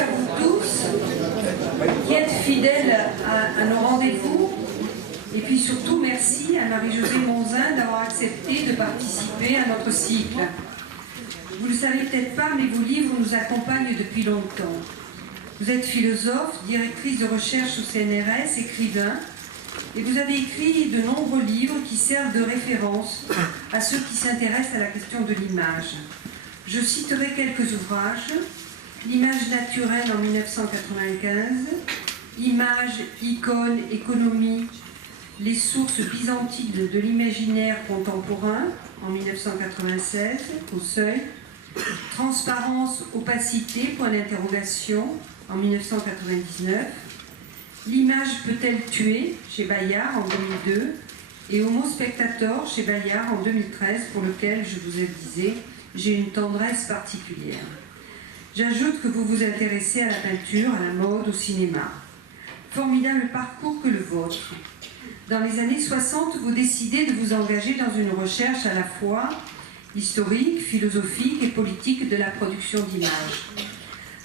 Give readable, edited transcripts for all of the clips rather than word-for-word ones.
à vous tous qui êtes fidèles à nos rendez-vous. Et puis surtout, merci à Marie-Josée Monzin d'avoir accepté de participer à notre cycle. Vous ne le savez peut-être pas, mais vos livres nous accompagnent depuis longtemps. Vous êtes philosophe, directrice de recherche au CNRS, écrivain, et vous avez écrit de nombreux livres qui servent de référence à ceux qui s'intéressent à la question de l'image. Je citerai quelques ouvrages. L'image naturelle en 1995, Image, icône, économie, les sources byzantines de l'imaginaire contemporain en 1996, au Seuil, Transparence, opacité, point d'interrogation en 1999, L'image peut-elle tuer chez Bayard en 2002 et Homo Spectator chez Bayard en 2013, pour lequel, je vous le disais, j'ai une tendresse particulière. J'ajoute que vous vous intéressez à la peinture, à la mode, au cinéma. Formidable parcours que le vôtre. Dans les années 60, vous décidez de vous engager dans une recherche à la fois historique, philosophique et politique de la production d'images.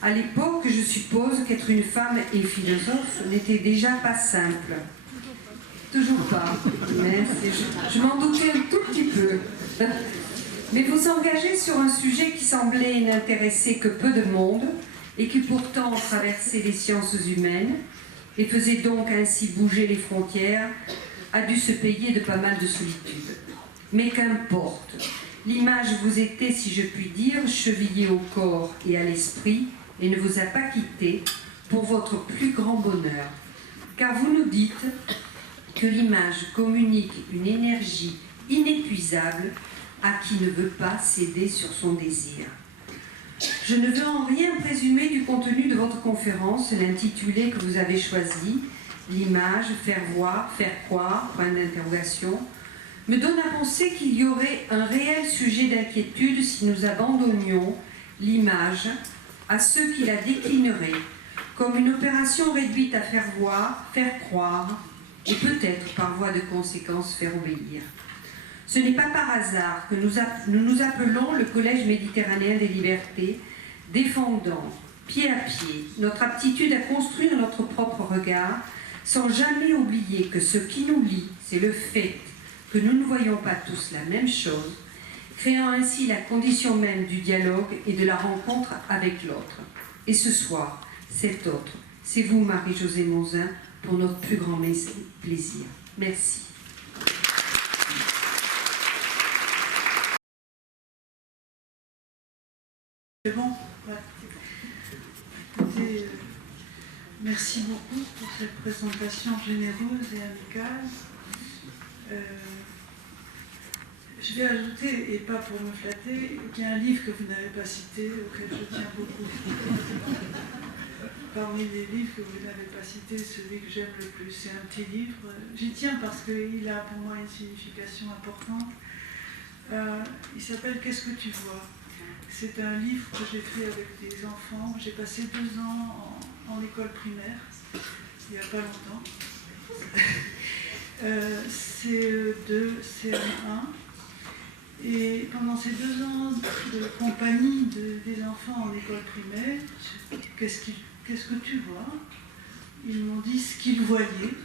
À l'époque, je suppose qu'être une femme et philosophe n'était déjà pas simple. Toujours pas, mais je m'en doutais un tout petit peu. Mais vous engagez sur un sujet qui semblait n'intéresser que peu de monde et qui pourtant traversait les sciences humaines et faisait donc ainsi bouger les frontières, a dû se payer de pas mal de solitude. Mais qu'importe, l'image vous était, si je puis dire, chevillée au corps et à l'esprit et ne vous a pas quitté pour votre plus grand bonheur. Car vous nous dites que l'image communique une énergie inépuisable à qui ne veut pas céder sur son désir. Je ne veux en rien présumer du contenu de votre conférence, l'intitulé que vous avez choisi, l'image, faire voir, faire croire, point d'interrogation, me donne à penser qu'il y aurait un réel sujet d'inquiétude si nous abandonnions l'image à ceux qui la déclineraient, comme une opération réduite à faire voir, faire croire, et peut-être par voie de conséquence faire obéir. Ce n'est pas par hasard que nous nous appelons le Collège méditerranéen des libertés, défendant, pied à pied, notre aptitude à construire notre propre regard, sans jamais oublier que ce qui nous lie, c'est le fait que nous ne voyons pas tous la même chose, créant ainsi la condition même du dialogue et de la rencontre avec l'autre. Et ce soir, cet autre, c'est vous, Marie-Josée Monzin, pour notre plus grand plaisir. Merci. C'est bon, ouais. Écoutez, merci beaucoup pour cette présentation généreuse et amicale. Je vais ajouter, et pas pour me flatter, qu'il y a un livre que vous n'avez pas cité, auquel je tiens beaucoup. Parmi les livres que vous n'avez pas cités, celui que j'aime le plus, c'est un petit livre. J'y tiens parce qu'il a pour moi une signification importante. Il s'appelle « Qu'est-ce que tu vois ?» C'est un livre que j'ai fait avec des enfants. J'ai passé 2 ans en école primaire, il n'y a pas longtemps. CE2, CM1. Et pendant ces 2 ans de compagnie des enfants en école primaire, qu'est-ce que tu vois? Ils m'ont dit ce qu'ils voyaient.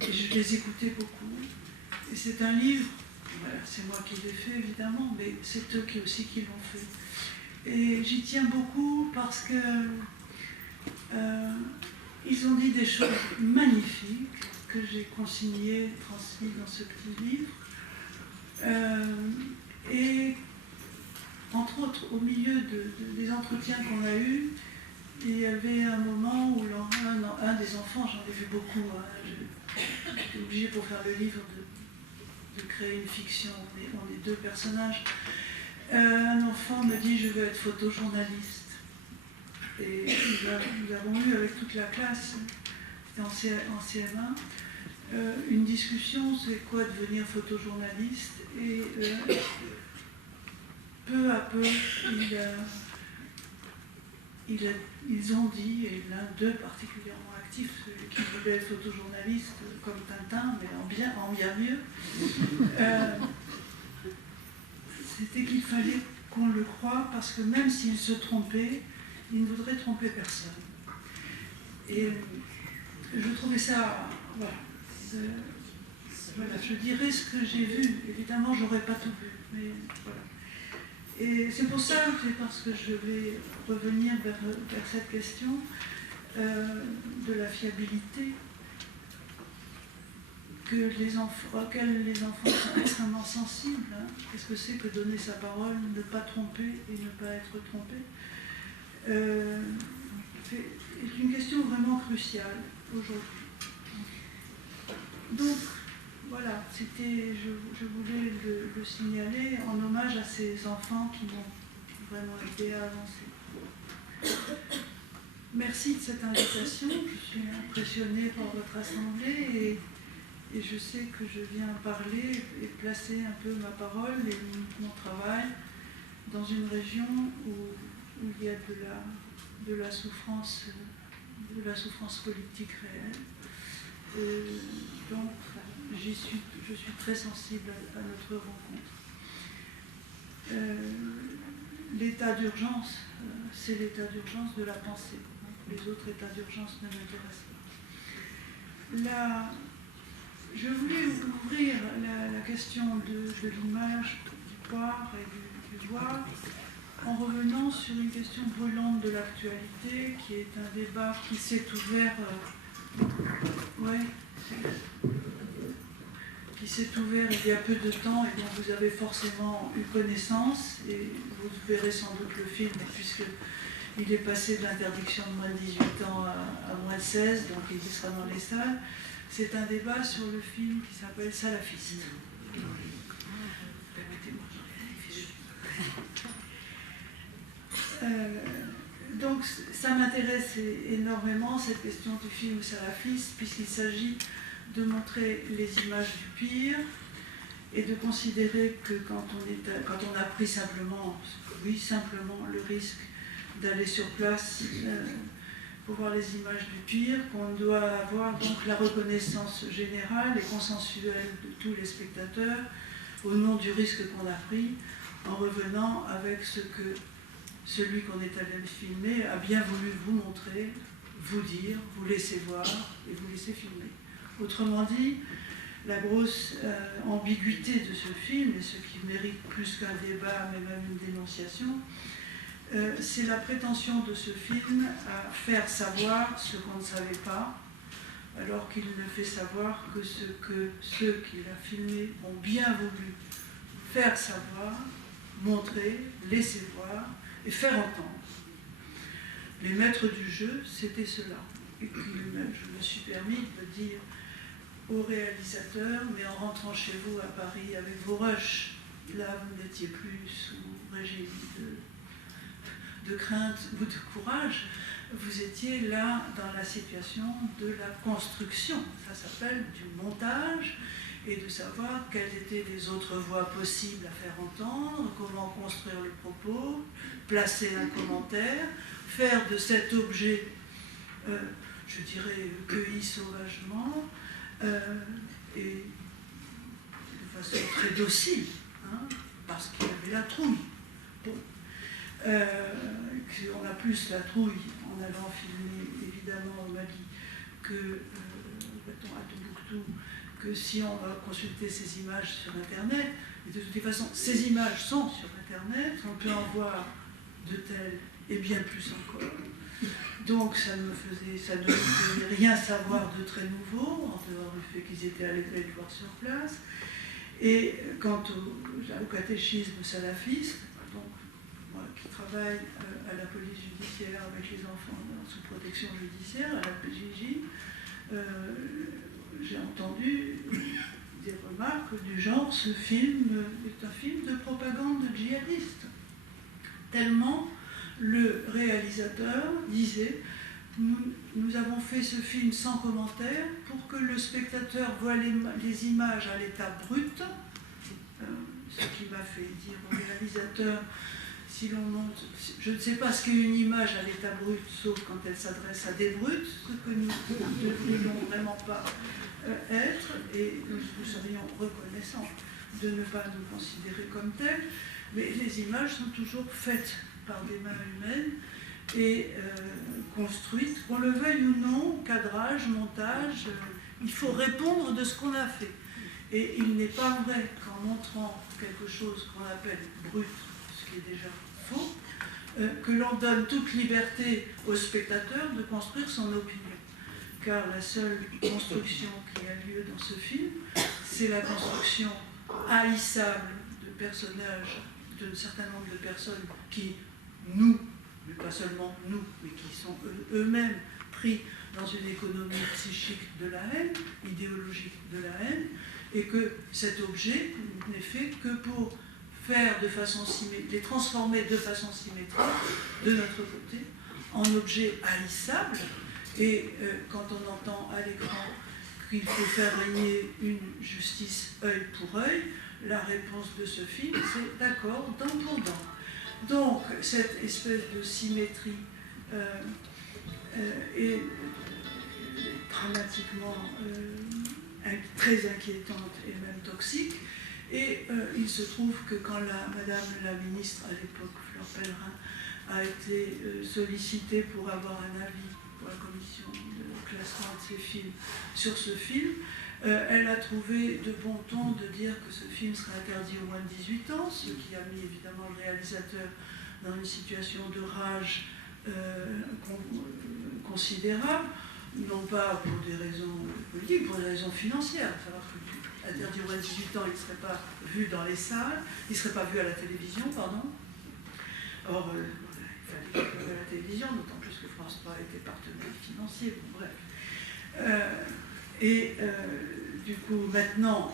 Et je les écoutais beaucoup. Et c'est un livre. Voilà, c'est moi qui l'ai fait évidemment, mais c'est eux aussi qui l'ont fait. Et j'y tiens beaucoup parce que ils ont dit des choses magnifiques que j'ai consignées, transmises dans ce petit livre. Et entre autres, au milieu des entretiens qu'on a eus, il y avait un moment où un des enfants, j'en ai vu beaucoup, hein, j'étais obligée pour faire le livre de créer une fiction, on est 2 personnages. Un enfant me dit « je veux être photojournaliste ». Et nous avons eu avec toute la classe, c'était en CM1, une discussion, c'est quoi devenir photojournaliste, et peu à peu, ils ont dit, et l'un d'eux particulièrement actif, celui qui voulait être photojournaliste comme Tintin, mais en bien mieux, c'était qu'il fallait qu'on le croie, parce que même s'il se trompait, il ne voudrait tromper personne. Et je trouvais ça, voilà. Voilà, je dirais ce que j'ai vu. Évidemment, j'aurais pas tout vu, mais voilà. Et c'est pour ça, c'est parce que je vais revenir vers cette question de la fiabilité, auxquelles les enfants sont extrêmement sensibles. Hein. Qu'est-ce que c'est que donner sa parole, ne pas tromper et ne pas être trompé c'est une question vraiment cruciale aujourd'hui. Donc, voilà, je voulais le signaler en hommage à ces enfants qui m'ont vraiment aidé à avancer. Merci de cette invitation, je suis impressionnée par votre assemblée et je sais que je viens parler et placer un peu ma parole et mon travail dans une région où il y a de la souffrance politique réelle. Donc, je suis très sensible à notre rencontre. L'état d'urgence, c'est l'état d'urgence de la pensée. Les autres états d'urgence ne m'intéressent pas. Je voulais ouvrir la question de l'image, du voir et du voir, en revenant sur une question brûlante de l'actualité, qui est un débat qui s'est ouvert, qui s'est ouvert il y a peu de temps et dont vous avez forcément eu connaissance, et vous verrez sans doute le film, puisqu'il est passé de l'interdiction de moins de 18 ans à moins de 16, donc il sera dans les salles. C'est un débat sur le film qui s'appelle Salafiste. Donc ça m'intéresse énormément, cette question du film Salafiste, puisqu'il s'agit de montrer les images du pire et de considérer que quand on a pris simplement le risque d'aller sur place pour voir les images du pire, qu'on doit avoir donc la reconnaissance générale et consensuelle de tous les spectateurs au nom du risque qu'on a pris, en revenant avec ce que celui qu'on est allé filmer a bien voulu vous montrer, vous dire, vous laisser voir et vous laisser filmer. Autrement dit, la grosse ambiguïté de ce film, et ce qui mérite plus qu'un débat, mais même une dénonciation, c'est la prétention de ce film à faire savoir ce qu'on ne savait pas, alors qu'il ne fait savoir que ce que ceux qui l'ont filmé ont bien voulu faire savoir, montrer, laisser voir et faire entendre. Les maîtres du jeu, c'était cela. Et puis je me suis permis de dire au réalisateur, mais en rentrant chez vous à Paris avec vos rushs, là vous n'étiez plus sous régime de crainte ou de courage, vous étiez là dans la situation de la construction. Ça s'appelle du montage, et de savoir quelles étaient les autres voies possibles à faire entendre, comment construire le propos, placer un commentaire, faire de cet objet, je dirais, cueilli sauvagement, et de façon très docile, hein, parce qu'il y avait la trouille. Bon. On a plus la trouille en allant filmer, évidemment, au Mali, à Tombouctou, que si on va consulter ces images sur Internet. Et de toute façon, ces images sont sur Internet, on peut en voir de telles et bien plus encore. Donc ça ne me faisait rien savoir de très nouveau, en dehors du fait qu'ils étaient allés le voir sur place. Et quant au catéchisme salafiste, donc, moi qui travaille à la police judiciaire avec les enfants sous protection judiciaire, à la PJJ, j'ai entendu des remarques du genre: ce film est un film de propagande djihadiste. Tellement le réalisateur disait: nous avons fait ce film sans commentaire pour que le spectateur voie les images à l'état brut, ce qui m'a fait dire au réalisateur: si l'on monte, je ne sais pas ce qu'est une image à l'état brut, sauf quand elle s'adresse à des brutes, ce que nous ne devrions vraiment pas être, et nous serions reconnaissants de ne pas nous considérer comme tels, mais les images sont toujours faites par des mains humaines, et construite, qu'on le veuille ou non, cadrage, montage, il faut répondre de ce qu'on a fait. Et il n'est pas vrai qu'en montrant quelque chose qu'on appelle brut, ce qui est déjà faux, que l'on donne toute liberté au spectateur de construire son opinion. Car la seule construction qui a lieu dans ce film, c'est la construction haïssable de personnages, d'un certain nombre de personnes qui, nous, mais pas seulement nous, mais qui sont eux-mêmes pris dans une économie psychique de la haine, idéologique de la haine, et que cet objet n'est fait que pour faire de façon les transformer de façon symétrique de notre côté en objet haïssable. Et quand on entend à l'écran qu'il faut faire régner une justice œil pour œil, la réponse de ce film, c'est d'accord, dent pour dent. Donc, cette espèce de symétrie est dramatiquement très inquiétante et même toxique. Et il se trouve que quand Madame la ministre, à l'époque, Fleur Pellerin, a été sollicitée pour avoir un avis pour la commission de classement de ses films sur ce film, elle a trouvé de bon ton de dire que ce film serait interdit au moins de 18 ans, ce qui a mis évidemment le réalisateur dans une situation de rage considérable, non pas pour des raisons politiques, pour des raisons financières. Il faut savoir que interdit au moins de 18 ans, il ne serait pas vu dans les salles, il ne serait pas vu à la télévision, pardon. Or, il fallait qu'il soit à la télévision, d'autant plus que France 3 était partenaire financier, bon, bref. Du coup, maintenant,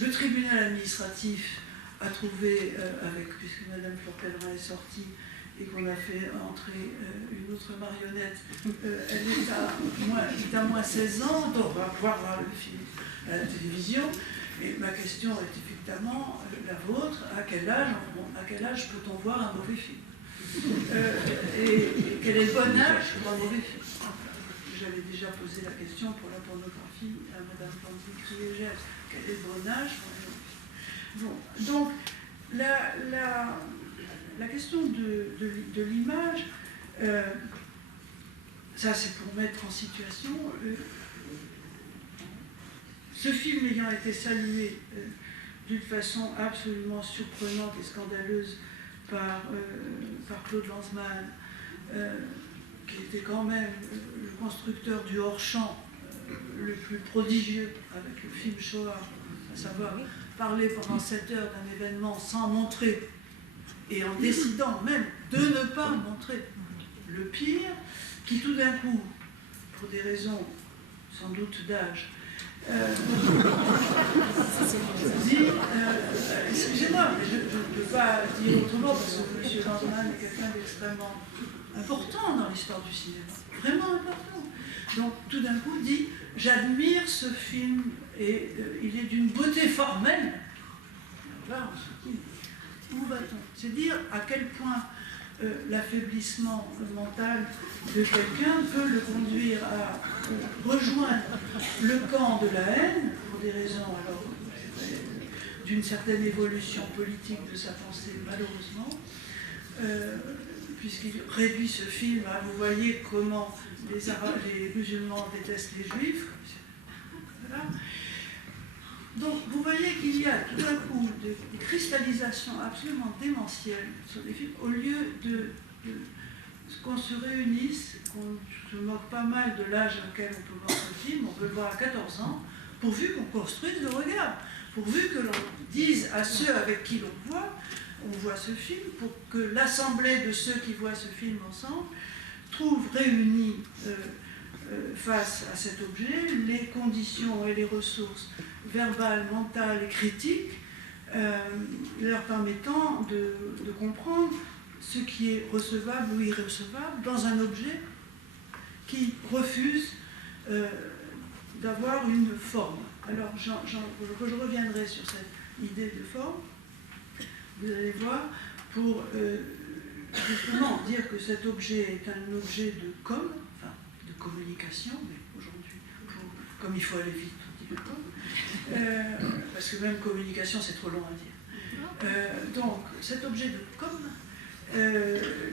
le tribunal administratif a trouvé, puisque Madame Fleur Pellerin est sortie et qu'on a fait entrer une autre marionnette, elle est à moins 16 ans, donc on va pouvoir voir le film à la télévision. Et ma question est évidemment la vôtre, à quel âge peut-on voir un mauvais film et quel est le bon âge pour un mauvais film? J'avais déjà posé la question pour la pornographie à Mme Pandy-Kriégel. Quel est le bon âge? Bon, donc, la question de l'image, ça c'est pour mettre en situation, ce film ayant été salué d'une façon absolument surprenante et scandaleuse par Claude Lanzmann, qui était quand même le constructeur du hors-champ le plus prodigieux avec le film Shoah, à savoir parler pendant 7 heures d'un événement sans montrer, et en décidant même de ne pas montrer le pire, qui tout d'un coup, pour des raisons sans doute d'âge, dit, excusez-moi, mais je ne peux pas dire autrement, parce que M. Lanzmann est quelqu'un d'extrêmement important dans l'histoire du cinéma, vraiment important. Donc tout d'un coup dit, j'admire ce film et il est d'une beauté formelle. Là, on se dit, où va-t-on? C'est dire à quel point l'affaiblissement mental de quelqu'un peut le conduire à rejoindre le camp de la haine, pour des raisons alors d'une certaine évolution politique de sa pensée, malheureusement, puisqu'il réduit ce film à, vous voyez comment les musulmans détestent les juifs. Voilà. Donc vous voyez qu'il y a tout d'un coup des cristallisations absolument démentielles sur les films, au lieu de qu'on se réunisse, qu'on se moque pas mal de l'âge auquel on peut voir ce film, on peut le voir à 14 ans, pourvu qu'on construise le regard, pourvu que l'on dise à ceux avec qui on voit ce film, pour que l'assemblée de ceux qui voient ce film ensemble trouve réunis face à cet objet les conditions et les ressources verbales, mentales et critiques leur permettant de comprendre ce qui est recevable ou irrecevable dans un objet qui refuse d'avoir une forme. Alors, je reviendrai sur cette idée de forme, vous allez voir, pour justement dire que cet objet est un objet de de communication, mais aujourd'hui, comme il faut aller vite, on dit le com, parce que même communication, c'est trop long à dire. Donc, cet objet de com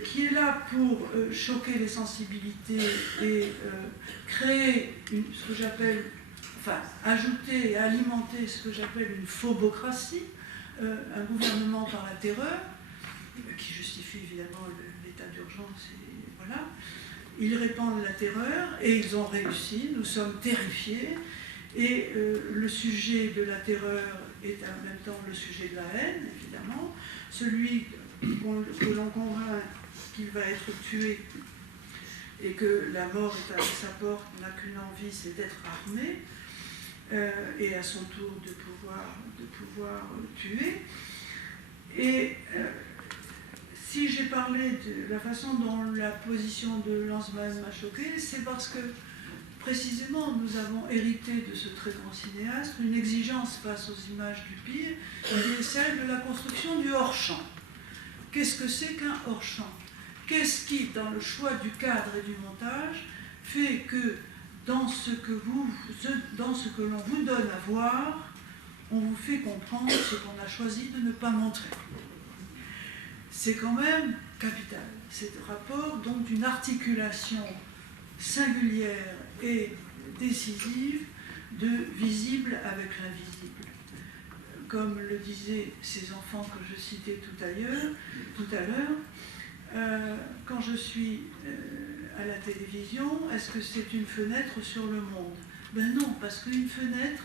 qui est là pour choquer les sensibilités et créer ce que j'appelle, enfin, ajouter et alimenter ce que j'appelle une phobocratie, un gouvernement par la terreur, qui justifie évidemment l'état d'urgence, et voilà. Ils répandent la terreur et ils ont réussi, nous sommes terrifiés, et le sujet de la terreur est en même temps le sujet de la haine, évidemment. Celui que l'on convainc qu'il va être tué et que la mort est à sa porte n'a qu'une envie, c'est d'être armé, et à son tour de pouvoir tuer. Et si j'ai parlé de la façon dont la position de Lanzmann m'a choquée, c'est parce que précisément nous avons hérité de ce très grand cinéaste une exigence face aux images du pire, qui est celle de la construction du hors-champ. Qu'est-ce que c'est qu'un hors-champ? Qu'est-ce qui, dans le choix du cadre et du montage, fait que dans ce que l'on vous donne à voir, on vous fait comprendre ce qu'on a choisi de ne pas montrer? C'est quand même capital. C'est le rapport donc d'une articulation singulière et décisive de visible avec l'invisible. Comme le disaient ces enfants que je citais tout à l'heure, quand je suis à la télévision, est-ce que c'est une fenêtre sur le monde? Ben non, parce qu'une fenêtre,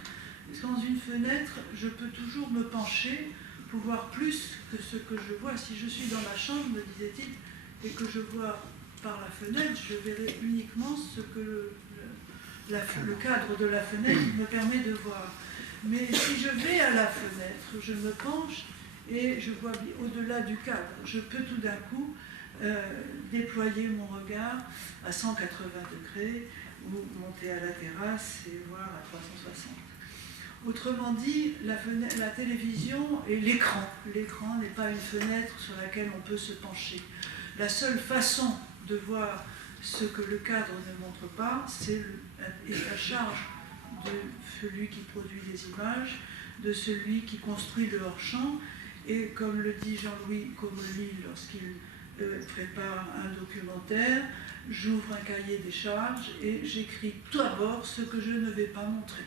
dans une fenêtre, je peux toujours me pencher pour voir plus que ce que je vois. Si je suis dans ma chambre, me disait-il, et que je vois par la fenêtre, je verrai uniquement ce que le cadre de la fenêtre me permet de voir. Mais si je vais à la fenêtre, je me penche et je vois au-delà du cadre. Je peux tout d'un coup déployer mon regard à 180 degrés ou monter à la terrasse et voir à 360. Autrement dit, la télévision et l'écran. L'écran n'est pas une fenêtre sur laquelle on peut se pencher. La seule façon de voir ce que le cadre ne montre pas, c'est la charge de celui qui produit les images, de celui qui construit le hors-champ. Et comme le dit Jean-Louis Comolli lorsqu'il prépare un documentaire, j'ouvre un cahier des charges et j'écris tout d'abord ce que je ne vais pas montrer,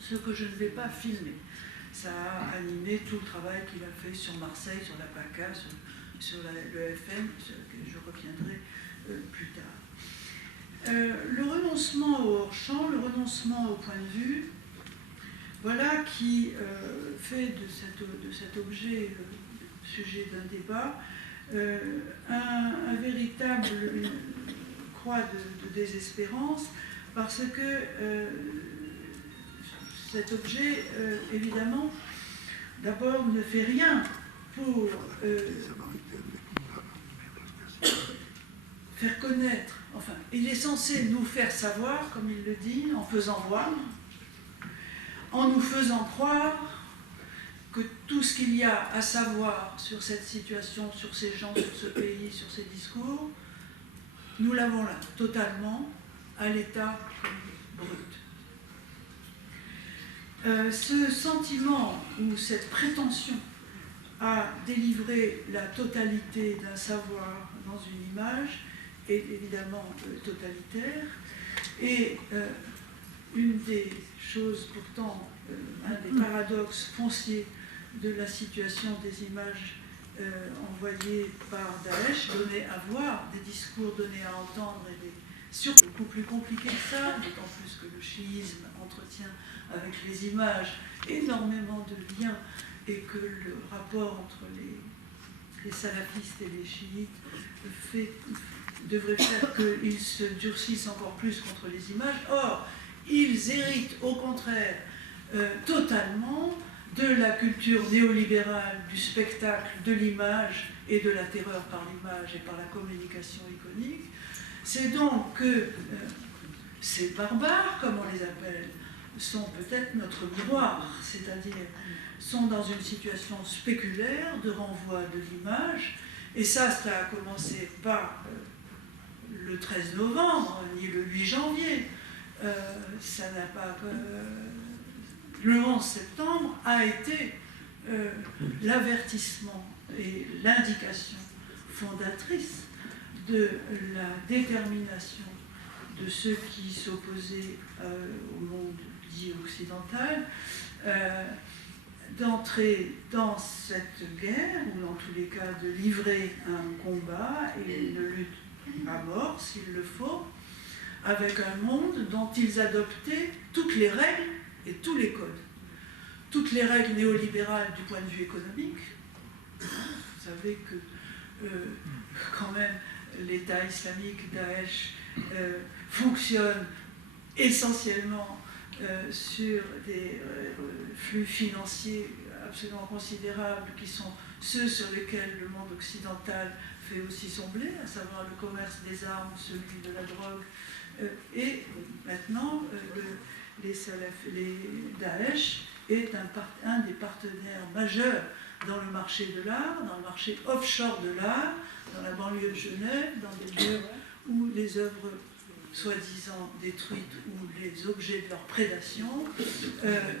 ce que je ne vais pas filmer. Ça a animé tout le travail qu'il a fait sur Marseille, sur la PACA, sur le FM, sur lequel je reviendrai plus tard. Le renoncement au hors-champ, le renoncement au point de vue, voilà qui fait de cet objet, sujet d'un débat, un véritable croix de désespérance, parce que cet objet, évidemment, d'abord ne fait rien pour faire connaître, enfin, il est censé nous faire savoir, comme il le dit, en faisant voir, en nous faisant croire que tout ce qu'il y a à savoir sur cette situation, sur ces gens, sur ce pays, sur ces discours, nous l'avons là, totalement, à l'état brut. Ce sentiment ou cette prétention à délivrer la totalité d'un savoir dans une image est évidemment totalitaire, et une des choses pourtant, un des paradoxes fonciers de la situation des images envoyées par Daesh, données à voir, des discours donnés à entendre, et surtout beaucoup plus compliqué que ça, d'autant plus que le chiisme entretient avec les images énormément de liens, et que le rapport entre les salafistes et les chiites devrait faire qu'ils se durcissent encore plus contre les images. Or, ils héritent au contraire totalement de la culture néolibérale, du spectacle, de l'image et de la terreur par l'image et par la communication iconique. C'est donc que ces barbares, comme on les appelle, sont peut-être notre miroir, c'est-à-dire sont dans une situation spéculaire de renvoi de l'image, et ça a commencé pas le 13 novembre, ni le 8 janvier, ça n'a pas... le 11 septembre a été l'avertissement et l'indication fondatrice de la détermination de ceux qui s'opposaient au monde dit occidental, d'entrer dans cette guerre, ou dans tous les cas de livrer un combat et une lutte à mort, s'il le faut, avec un monde dont ils adoptaient toutes les règles et tous les codes. Toutes les règles néolibérales du point de vue économique. Vous savez que quand même l'État islamique, Daesh, fonctionne essentiellement sur des flux financiers absolument considérables qui sont ceux sur lesquels le monde occidental fait aussi son blé, à savoir le commerce des armes, celui de la drogue. Et maintenant, les Daesh est un des partenaires majeurs dans le marché de l'art, dans le marché offshore de l'art, dans la banlieue de Genève, dans des lieux où les œuvres soi-disant détruites ou les objets de leur prédation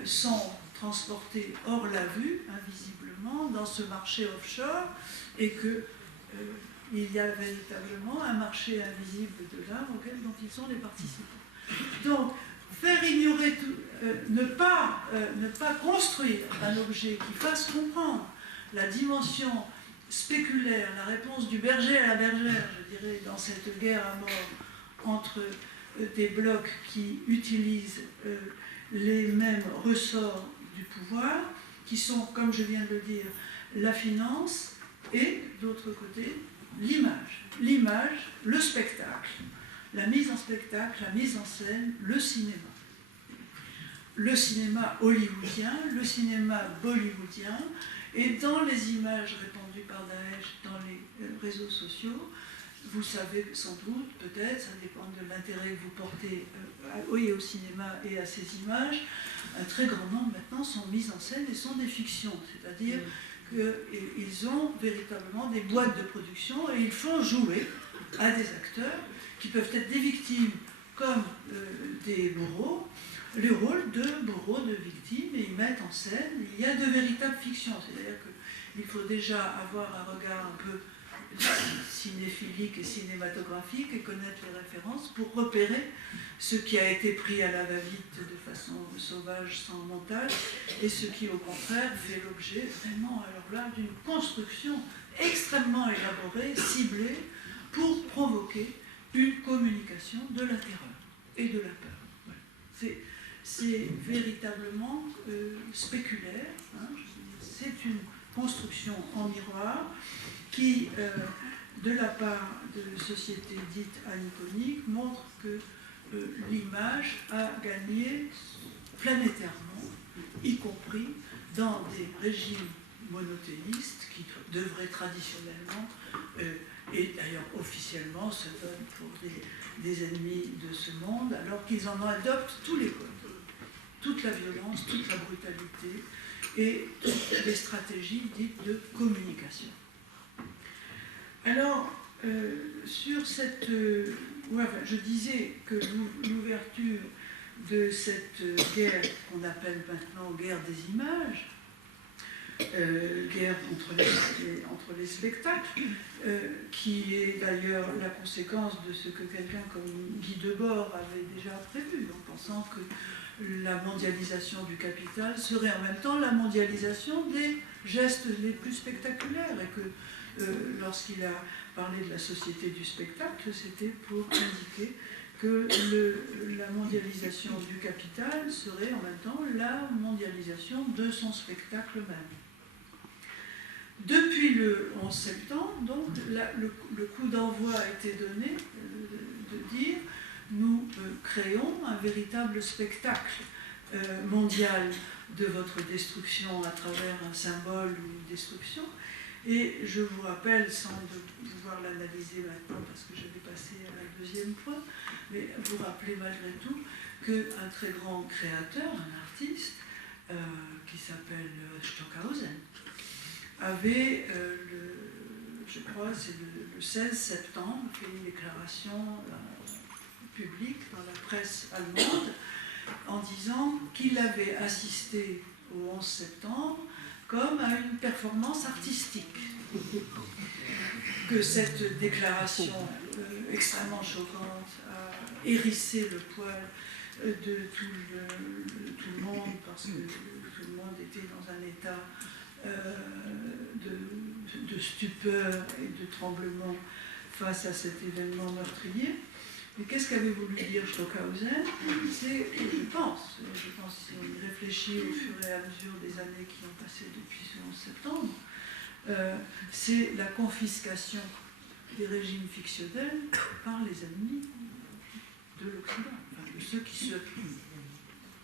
sont transportés hors la vue, invisiblement, dans ce marché offshore, et que il y a véritablement un marché invisible de l'art dont ils sont les participants. Donc, faire ignorer tout, ne pas construire un objet qui fasse comprendre la dimension spéculaire, la réponse du berger à la bergère, je dirais, dans cette guerre à mort entre des blocs qui utilisent les mêmes ressorts du pouvoir, qui sont, comme je viens de le dire, la finance et, d'autre côté, l'image. L'image, le spectacle, la mise en spectacle, la mise en scène, le cinéma. Le cinéma hollywoodien, le cinéma bollywoodien, et dans les images répandues par Daesh dans les réseaux sociaux, vous savez sans doute, peut-être, ça dépend de l'intérêt que vous portez au cinéma et à ces images, un très grand nombre maintenant sont mises en scène et sont des fictions, c'est-à-dire qu'ils ont véritablement des boîtes de production et ils font jouer à des acteurs qui peuvent être des victimes comme des bourreaux, les rôles de bourreaux, de victimes, et ils mettent en scène, il y a de véritables fictions, c'est-à-dire qu'il faut déjà avoir un regard un peu cinéphilique et cinématographique et connaître les références pour repérer ce qui a été pris à la va-vite de façon sauvage, sans montage, et ce qui au contraire fait l'objet vraiment alors là d'une construction extrêmement élaborée, ciblée, pour provoquer une communication de la terreur et de la peur. Voilà. C'est véritablement spéculaire, hein, c'est une construction en miroir qui, de la part de sociétés dites aniconiques, montre que l'image a gagné planétairement, y compris dans des régimes monothéistes qui devraient traditionnellement, et d'ailleurs officiellement, se donnent pour des ennemis de ce monde, alors qu'ils en adoptent tous les codes, toute la violence, toute la brutalité et toutes les stratégies dites de communication. Alors, sur cette... je disais que l'ouverture de cette guerre qu'on appelle maintenant guerre des images, guerre entre les spectacles, qui est d'ailleurs la conséquence de ce que quelqu'un comme Guy Debord avait déjà prévu, en pensant que la mondialisation du capital serait en même temps la mondialisation des gestes les plus spectaculaires, et que lorsqu'il a parlé de la société du spectacle, c'était pour indiquer que la mondialisation du capital serait en même temps la mondialisation de son spectacle même. Depuis le 11 septembre, donc, le coup d'envoi a été donné de dire nous créons un véritable spectacle mondial de votre destruction à travers un symbole ou une destruction. Et je vous rappelle, sans pouvoir l'analyser maintenant parce que je vais passer à la deuxième fois, mais vous rappelez malgré tout qu'un très grand créateur, un artiste, qui s'appelle Stockhausen, avait, je crois, c'est le 16 septembre, fait une déclaration publique dans la presse allemande en disant qu'il avait assisté au 11 septembre comme à une performance artistique. Que cette déclaration extrêmement choquante a hérissé le poil de tout le monde, parce que tout le monde était dans un état de stupeur et de tremblement face à cet événement meurtrier. Mais qu'est-ce qu'avait voulu dire Stockhausen? C'est, je pense, si on y réfléchit au fur et à mesure des années qui ont passé depuis ce 11 septembre, c'est la confiscation des régimes fictionnels par les ennemis de l'Occident, enfin, de ceux qui se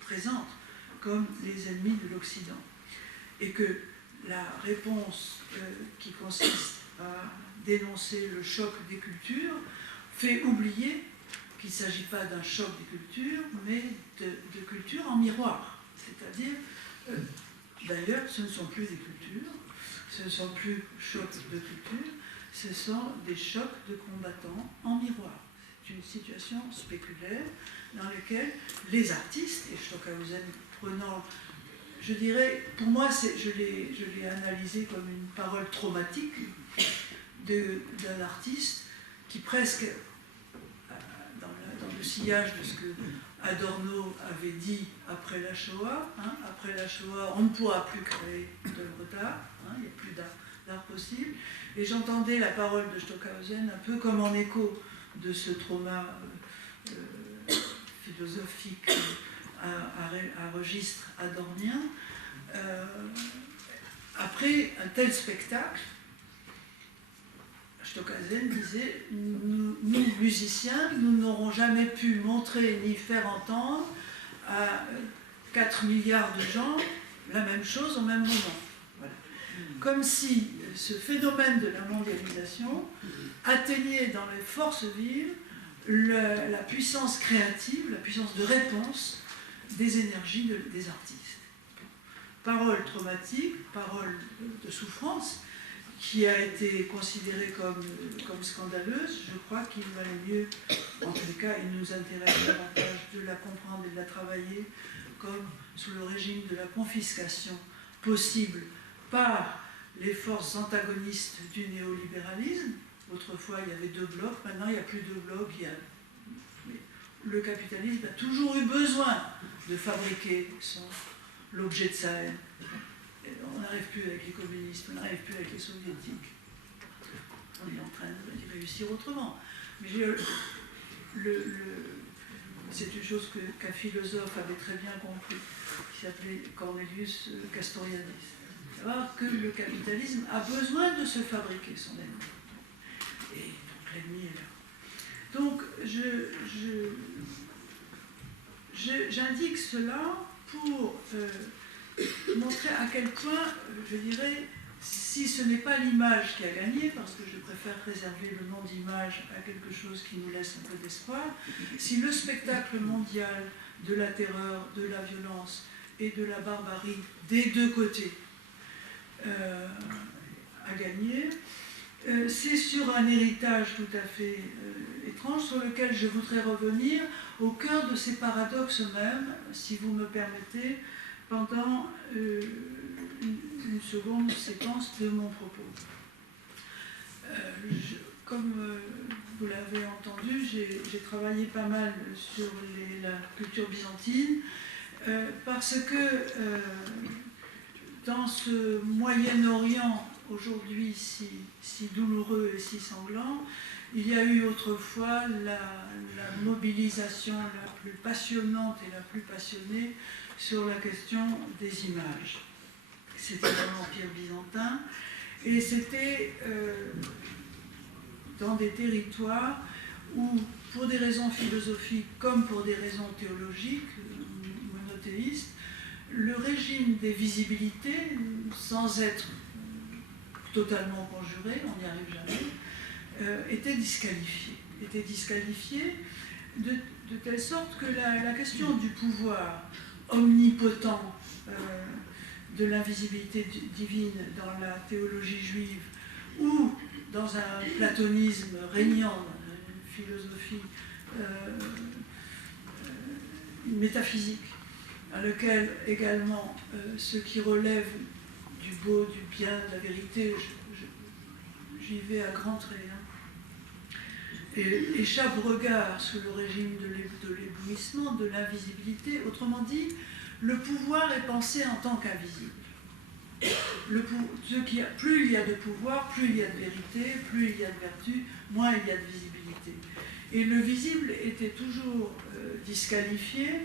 présentent comme les ennemis de l'Occident. Et que la réponse qui consiste à dénoncer le choc des cultures fait oublier qu'il ne s'agit pas d'un choc des cultures, mais de cultures en miroir. C'est-à-dire, d'ailleurs, ce ne sont plus des cultures, ce ne sont plus chocs de culture, ce sont des chocs de combattants en miroir. C'est une situation spéculaire dans laquelle les artistes, et Stockhausen prenant, je dirais, pour moi, je l'ai analysé comme une parole traumatique d'un artiste qui presque, dans le sillage de ce que Adorno avait dit après la Shoah, après la Shoah, on ne pourra plus créer d'œuvres d'art, il n'y a plus d'art possible. Et j'entendais la parole de Stockhausen un peu comme en écho de ce trauma philosophique à registre adornien. Après un tel spectacle, Stockhausen disait « Nous, musiciens, nous n'aurons jamais pu montrer ni faire entendre à 4 milliards de gens la même chose au même moment. » Voilà. Comme si ce phénomène de la mondialisation atteignait dans les forces vives la puissance créative, la puissance de réponse des énergies des artistes. Parole traumatique, parole de souffrance, qui a été considérée comme scandaleuse. Je crois qu'il valait mieux, en tous les cas, il nous intéresse davantage de la comprendre et de la travailler comme sous le régime de la confiscation possible par les forces antagonistes du néolibéralisme. Autrefois, il y avait 2 blocs, maintenant il n'y a plus 2 blocs. Le capitalisme a toujours eu besoin de fabriquer l'objet de sa haine. On n'arrive plus avec les communistes, on n'arrive plus avec les soviétiques. On est en train de réussir autrement. Mais c'est une chose qu'un philosophe avait très bien compris, qui s'appelait Cornelius Castoriadis. Savoir que le capitalisme a besoin de se fabriquer son ennemi. Et donc l'ennemi est là. Donc j'indique cela pour montrer à quel point, je dirais, si ce n'est pas l'image qui a gagné, parce que je préfère réserver le nom d'image à quelque chose qui nous laisse un peu d'espoir, si le spectacle mondial de la terreur, de la violence et de la barbarie des 2 côtés a gagné, c'est sur un héritage tout à fait étrange sur lequel je voudrais revenir au cœur de ces paradoxes même, si vous me permettez, pendant une seconde séquence de mon propos. Comme vous l'avez entendu, j'ai travaillé pas mal sur la culture byzantine, parce que dans ce Moyen-Orient aujourd'hui si douloureux et si sanglant, il y a eu autrefois la mobilisation la plus passionnante et la plus passionnée sur la question des images. C'était dans l'Empire byzantin, et c'était dans des territoires où, pour des raisons philosophiques comme pour des raisons théologiques, monothéistes, le régime des visibilités, sans être totalement conjuré, on n'y arrive jamais, était disqualifié de telle sorte que la question du pouvoir omnipotent de l'invisibilité divine dans la théologie juive ou dans un platonisme régnant, dans une philosophie métaphysique, à lequel également ce qui relève du beau, du bien, de la vérité, j'y vais à grands traits. Et échappe regard sous le régime de l'éblouissement, de l'invisibilité. Autrement dit, le pouvoir est pensé en tant qu'invisible. Plus il y a de pouvoir, plus il y a de vérité, plus il y a de vertu, moins il y a de visibilité. Et le visible était toujours disqualifié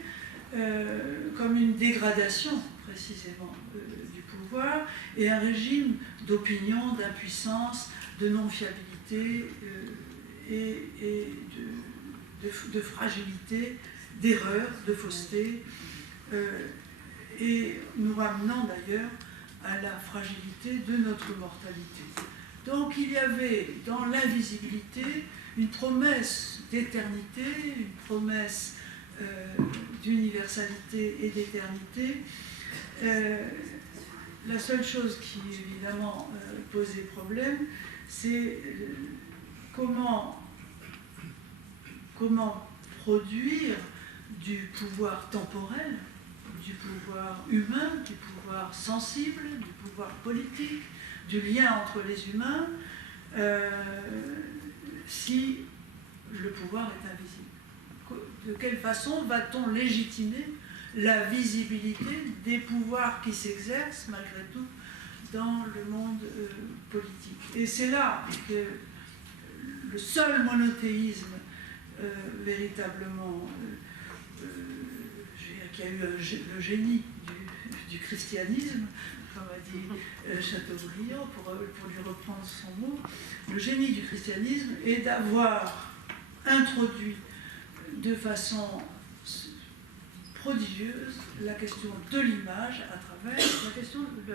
comme une dégradation, précisément, du pouvoir, et un régime d'opinion, d'impuissance, de non-fiabilité et de fragilité, d'erreur, de fausseté, et nous ramenant d'ailleurs à la fragilité de notre mortalité. Donc il y avait dans l'invisibilité une promesse d'éternité, une promesse d'universalité et d'éternité. La seule chose qui évidemment posait problème, c'est comment produire du pouvoir temporel, du pouvoir humain, du pouvoir sensible, du pouvoir politique, du lien entre les humains, si le pouvoir est invisible. De quelle façon va-t-on légitimer la visibilité des pouvoirs qui s'exercent malgré tout dans le monde politique? Et c'est là que le seul monothéisme véritablement qui a eu le génie du christianisme, comme a dit Chateaubriand, pour lui reprendre son mot, le génie du christianisme est d'avoir introduit de façon prodigieuse la question de l'image à travers la question de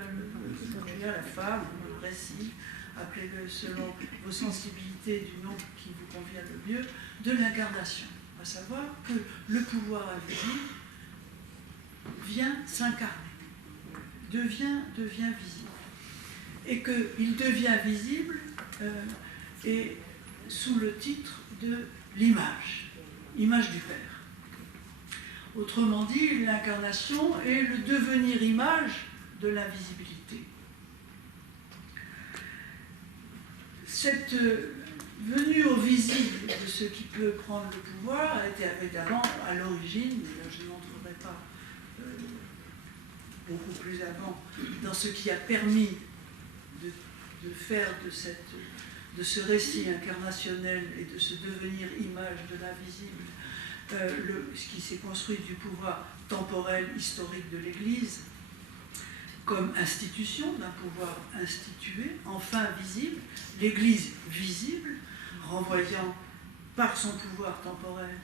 la fable, le récit, appelez-le selon vos sensibilités du nom qui vous convient le mieux, de l'incarnation, à savoir que le pouvoir invisible vient s'incarner, devient visible, et qu'il devient visible et sous le titre de l'image, image du Père. Autrement dit, l'incarnation est le devenir image de l'invisibilité. Cette venue au visible de ce qui peut prendre le pouvoir a été évidemment à l'origine, je n'entrerai pas beaucoup plus avant, dans ce qui a permis de faire de ce récit incarnationnel et de ce devenir image de l'invisible, ce qui s'est construit du pouvoir temporel, historique de l'Église, comme institution, d'un pouvoir institué, enfin visible, l'Église visible, renvoyant par son pouvoir temporel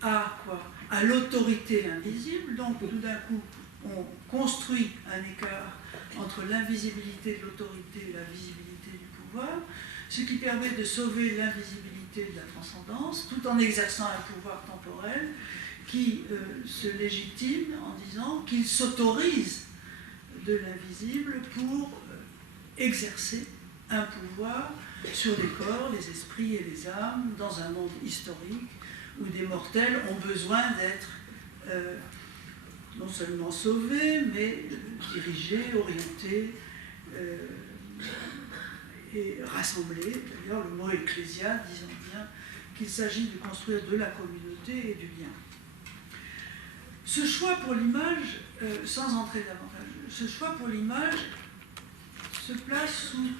à quoi? À l'autorité invisible. Donc tout d'un coup, on construit un écart entre l'invisibilité de l'autorité et la visibilité du pouvoir, ce qui permet de sauver l'invisibilité de la transcendance, tout en exerçant un pouvoir temporel qui se légitime en disant qu'il s'autorise de l'invisible pour exercer un pouvoir sur les corps, les esprits et les âmes dans un monde historique où des mortels ont besoin d'être non seulement sauvés, mais dirigés, orientés et rassemblés. D'ailleurs, le mot ecclésia disant bien qu'il s'agit de construire de la communauté et du lien. Ce choix pour l'image, sans entrer davantage, ce choix pour l'image se place sous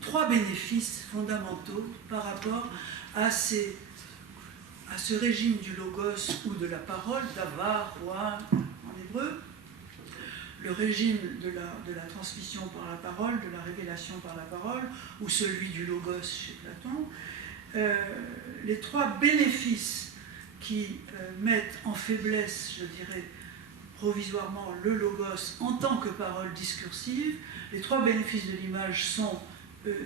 trois bénéfices fondamentaux par rapport à ce régime du logos ou de la parole, davar, roi en hébreu, le régime de la transmission par la parole, de la révélation par la parole, ou celui du logos chez Platon. Les trois bénéfices qui mettent en faiblesse, je dirais, provisoirement le logos en tant que parole discursive. Les trois bénéfices de l'image sont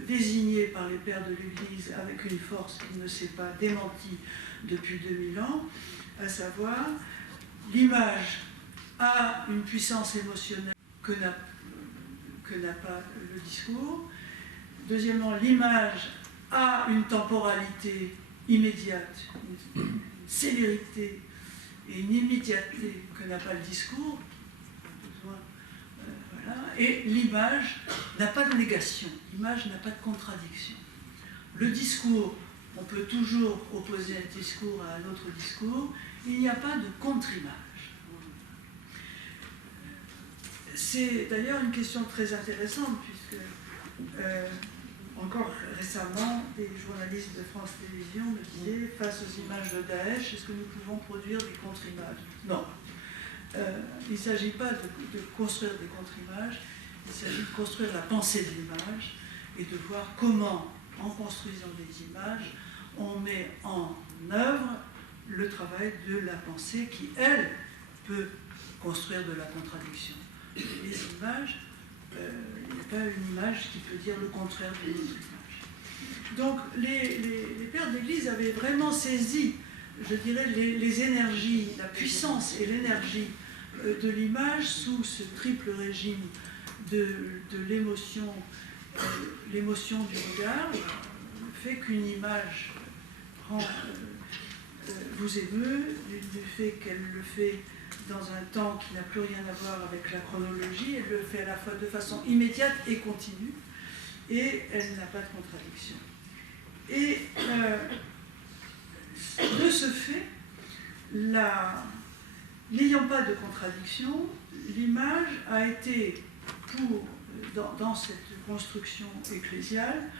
désignés par les pères de l'Église avec une force qui ne s'est pas démentie depuis 2000 ans, à savoir l'image a une puissance émotionnelle que n'a pas le discours. Deuxièmement, l'image a une temporalité immédiate, une célérité et une immédiateté que n'a pas le discours. Voilà. Et l'image n'a pas de négation, l'image n'a pas de contradiction. Le discours, on peut toujours opposer un discours à un autre discours, il n'y a pas de contre-image. C'est d'ailleurs une question très intéressante, puisque encore récemment, des journalistes de France Télévisions me disaient, face aux images de Daesh, est-ce que nous pouvons produire des contre-images? Non. Il ne s'agit pas de construire des contre-images, il s'agit de construire la pensée de l'image et de voir comment, en construisant des images, on met en œuvre le travail de la pensée qui, elle, peut construire de la contradiction. Les images, il n'y a pas une image qui peut dire le contraire d'une autre image. Donc les pères de l'Église avaient vraiment saisi, je dirais, les énergies, la puissance et l'énergie de l'image sous ce triple régime de l'émotion, l'émotion du regard, le fait qu'une image vous émeut, du fait qu'elle le fait dans un temps qui n'a plus rien à voir avec la chronologie, elle le fait à la fois de façon immédiate et continue, et elle n'a pas de contradiction. Et de ce fait, n'ayant pas de contradiction, l'image a été, dans cette construction ecclésiale,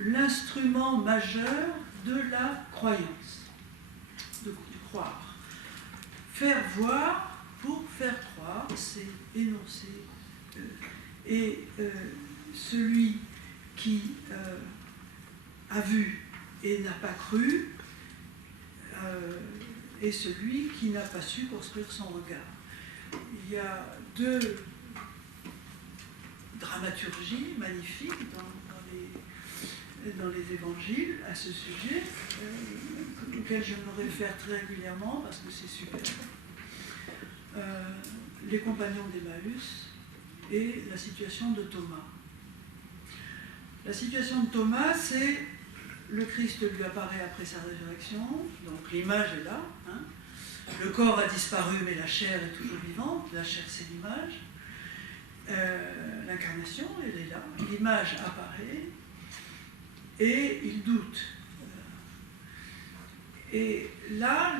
l'instrument majeur de la croyance, du croire. Faire voir pour faire croire, c'est énoncer. Celui qui a vu et n'a pas cru est celui qui n'a pas su construire son regard. Il y a deux dramaturgies magnifiques dans les évangiles à ce sujet, auxquelles je me réfère très régulièrement parce que c'est super. Les compagnons d'Emmaüs et la situation de Thomas. La situation de Thomas, c'est le Christ lui apparaît après sa résurrection, donc l'image est là. Hein. Le corps a disparu, mais la chair est toujours vivante. La chair, c'est l'image. L'incarnation, elle est là. L'image apparaît et il doute. Et là,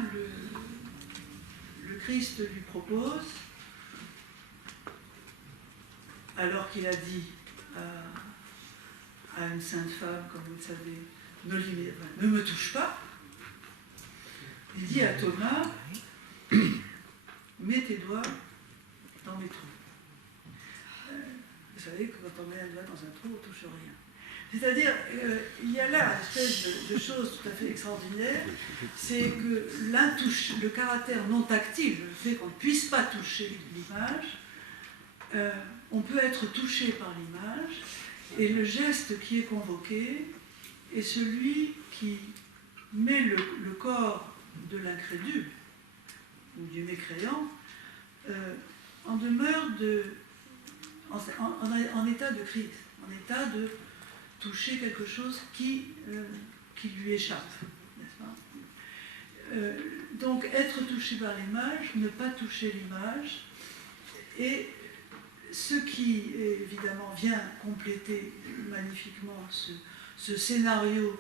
le Christ lui propose, alors qu'il a dit à une sainte femme, comme vous le savez, ne me touche pas, il dit à Thomas, mets tes doigts dans mes trous. Vous savez que quand on met un doigt dans un trou, on ne touche rien. C'est-à-dire, il y a là une espèce de chose tout à fait extraordinaire, c'est que le caractère non tactile, le fait qu'on ne puisse pas toucher l'image, on peut être touché par l'image, et le geste qui est convoqué est celui qui met le corps de l'incrédule, ou du mécréant, en demeure en état de crise, en état de toucher quelque chose qui lui échappe, n'est-ce pas ? Donc être touché par l'image, ne pas toucher l'image, et ce qui évidemment vient compléter magnifiquement ce scénario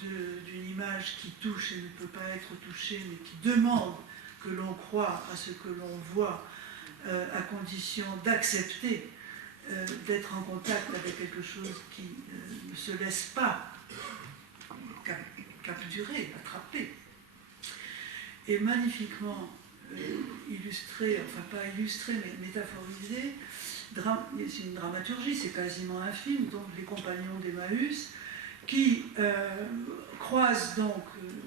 d'une image qui touche et ne peut pas être touchée, mais qui demande que l'on croit à ce que l'on voit, à condition d'accepter d'être en contact avec quelque chose qui ne se laisse pas capturer, attraper. Et magnifiquement illustré, enfin pas illustré, mais métaphorisé, c'est une dramaturgie, c'est quasiment un film, donc les compagnons d'Emmaüs, qui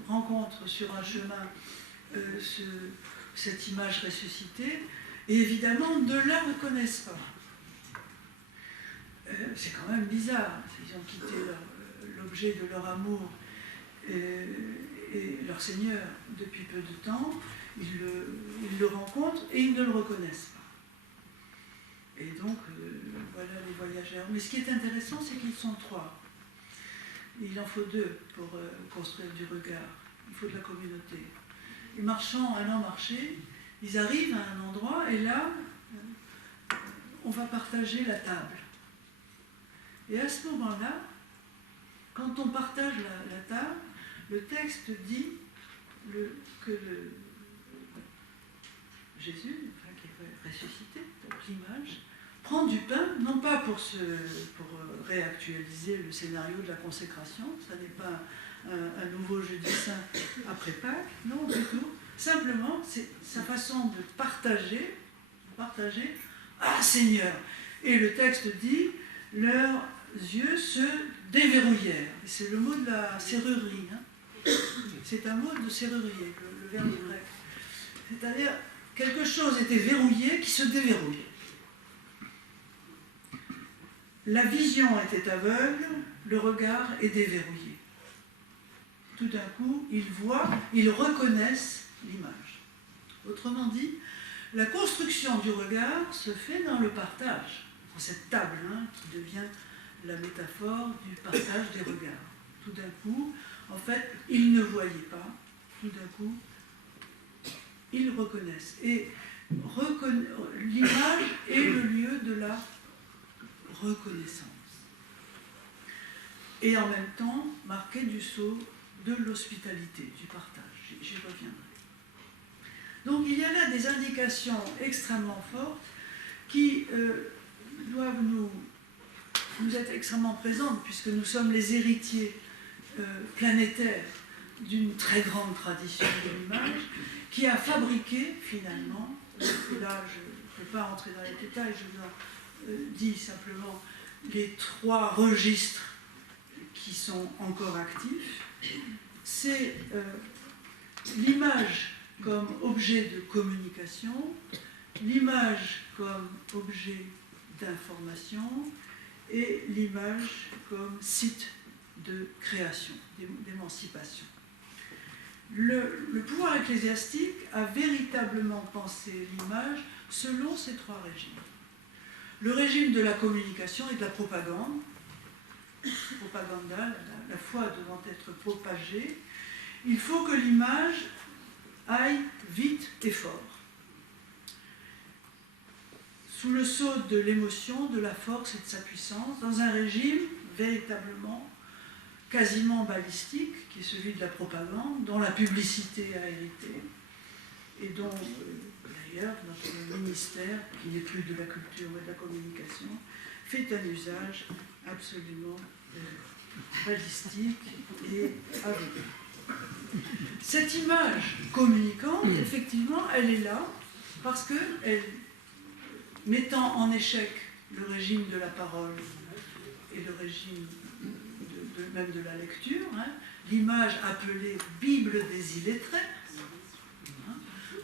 rencontrent sur un chemin cette image ressuscitée, et évidemment ne la reconnaissent pas. C'est quand même bizarre, ils ont quitté l'objet de leur amour et leur Seigneur depuis peu de temps, ils le rencontrent et ils ne le reconnaissent pas. Et donc, voilà les voyageurs. Mais ce qui est intéressant, c'est qu'ils sont trois. Il en faut deux pour construire du regard. Il faut de la communauté. Et allant marcher, ils arrivent à un endroit et là, on va partager la table. Et à ce moment-là, quand on partage la table, le texte dit que Jésus, enfin, qui est ressuscité, donc l'image, prend du pain, non pas pour réactualiser le scénario de la consécration, ça n'est pas un nouveau jeudi saint après Pâques, non du tout. Simplement, c'est sa façon de partager, ah Seigneur. Et le texte dit, leurs yeux se déverrouillèrent. C'est le mot de la serrurerie. Hein. C'est un mot de serrurier, le verbe grec. C'est-à-dire, quelque chose était verrouillé qui se déverrouille. La vision était aveugle, le regard est déverrouillé. Tout d'un coup, ils reconnaissent l'image. Autrement dit, la construction du regard se fait dans le partage, dans cette table qui devient la métaphore du partage des regards. Tout d'un coup, en fait, ils ne voyaient pas, tout d'un coup, ils reconnaissent. Et l'image est le lieu de la reconnaissance. Et en même temps, marqué du sceau de l'hospitalité, du partage. J'y reviendrai. Donc il y a là des indications extrêmement fortes qui doivent nous être extrêmement présentes, puisque nous sommes les héritiers planétaires d'une très grande tradition de l'image, qui a fabriqué finalement, et là je ne peux pas entrer dans les détails, je vous dis simplement les 3 registres qui sont encore actifs. C'est l'image comme objet de communication, l'image comme objet d'information et l'image comme site de création, d'émancipation. Le pouvoir ecclésiastique a véritablement pensé l'image selon ces 3 régimes. Le régime de la communication et de la propagande, la foi devant être propagée, il faut que l'image aille vite et fort, sous le sceau de l'émotion, de la force et de sa puissance, dans un régime véritablement quasiment balistique, qui est celui de la propagande, dont la publicité a hérité, et dont d'ailleurs notre ministère, qui n'est plus de la culture mais de la communication, fait un usage absolument balistique et aveugle. Cette image communicante, effectivement, elle est là parce qu'elle, mettant en échec le régime de la parole et le régime même de la lecture, l'image appelée Bible des illettrés,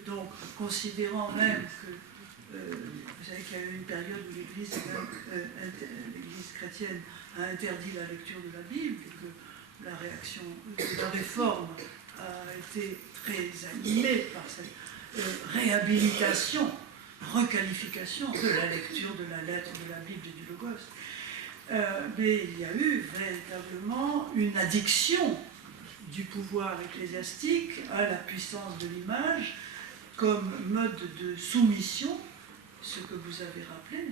donc considérant même que, vous savez qu'il y a eu une période où l'Église chrétienne a interdit la lecture de la Bible, et que la réaction de la réforme a été très animée par cette réhabilitation, requalification de la lecture de la lettre de la Bible et du Logos. Mais il y a eu véritablement une addiction du pouvoir ecclésiastique à la puissance de l'image comme mode de soumission, ce que vous avez rappelé,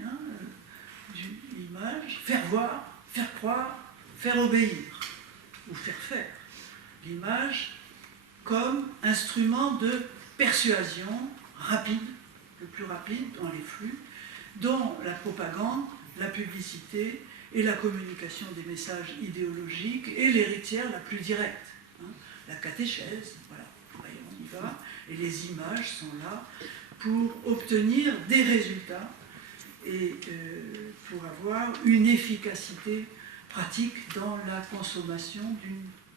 l'image, faire voir, faire croire, faire obéir, ou faire faire. L'image comme instrument de persuasion rapide, le plus rapide dans les flux, dont la propagande, la publicité et la communication des messages idéologiques est l'héritière la plus directe. La catéchèse, voilà, on y va, et les images sont là pour obtenir des résultats et pour avoir une efficacité pratique dans la consommation,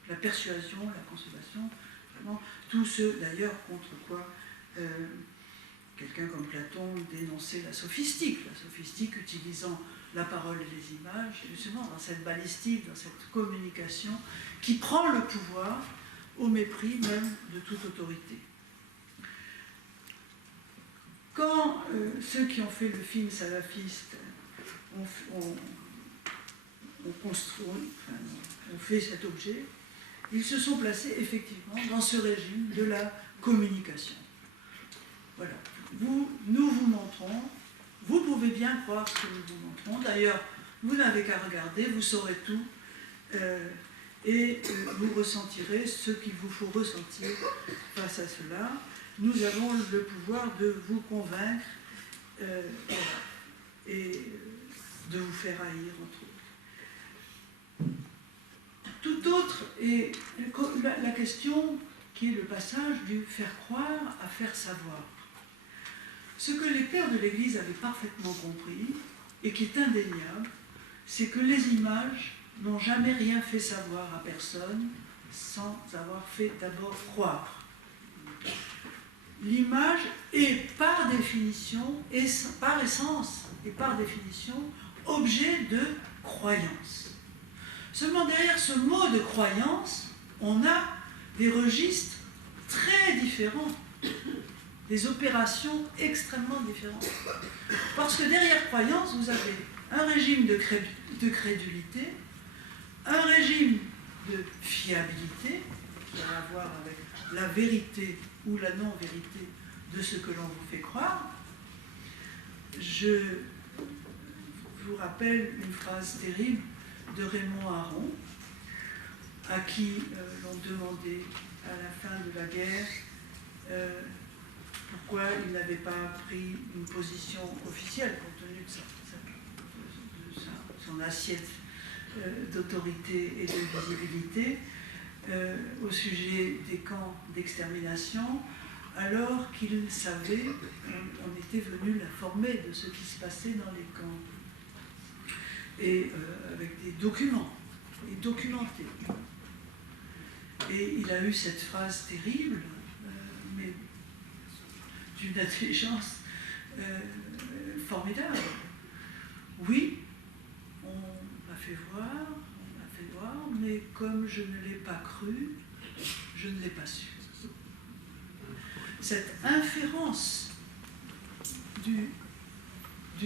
la persuasion, la consommation, vraiment tout ce d'ailleurs contre quoi quelqu'un comme Platon dénonçait la sophistique utilisant la parole et les images, justement dans cette balistique, dans cette communication qui prend le pouvoir au mépris même de toute autorité. Quand ceux qui ont fait le film salafiste ont fait cet objet, ils se sont placés effectivement dans ce régime de la communication. Voilà. Nous vous montrons, vous pouvez bien croire ce que nous vous montrons. D'ailleurs, vous n'avez qu'à regarder, vous saurez tout, et vous ressentirez ce qu'il vous faut ressentir face à cela. Nous avons le pouvoir de vous convaincre et de vous faire haïr, entre autres. Tout autre est la question qui est le passage du faire croire à faire savoir. Ce que les pères de l'Église avaient parfaitement compris, et qui est indéniable, c'est que les images n'ont jamais rien fait savoir à personne sans avoir fait d'abord croire. L'image est par définition, par essence et par définition, objet de croyance. Seulement derrière ce mot de croyance, on a des registres très différents, des opérations extrêmement différentes. Parce que derrière croyance, vous avez un régime de crédulité, un régime de fiabilité, qui a à voir avec la vérité ou la non-vérité de ce que l'on vous fait croire. Je vous rappelle une phrase terrible de Raymond Aron, à qui l'on demandait à la fin de la guerre pourquoi il n'avait pas pris une position officielle compte tenu de son assiette d'autorité et de visibilité au sujet des camps d'extermination, alors qu'il savait, on était venu l'informer de ce qui se passait dans les camps, et avec des documents, et documentés. Et il a eu cette phrase terrible, mais d'une intelligence formidable. Oui, on m'a fait voir, mais comme je ne l'ai pas cru, je ne l'ai pas su. Cette inférence du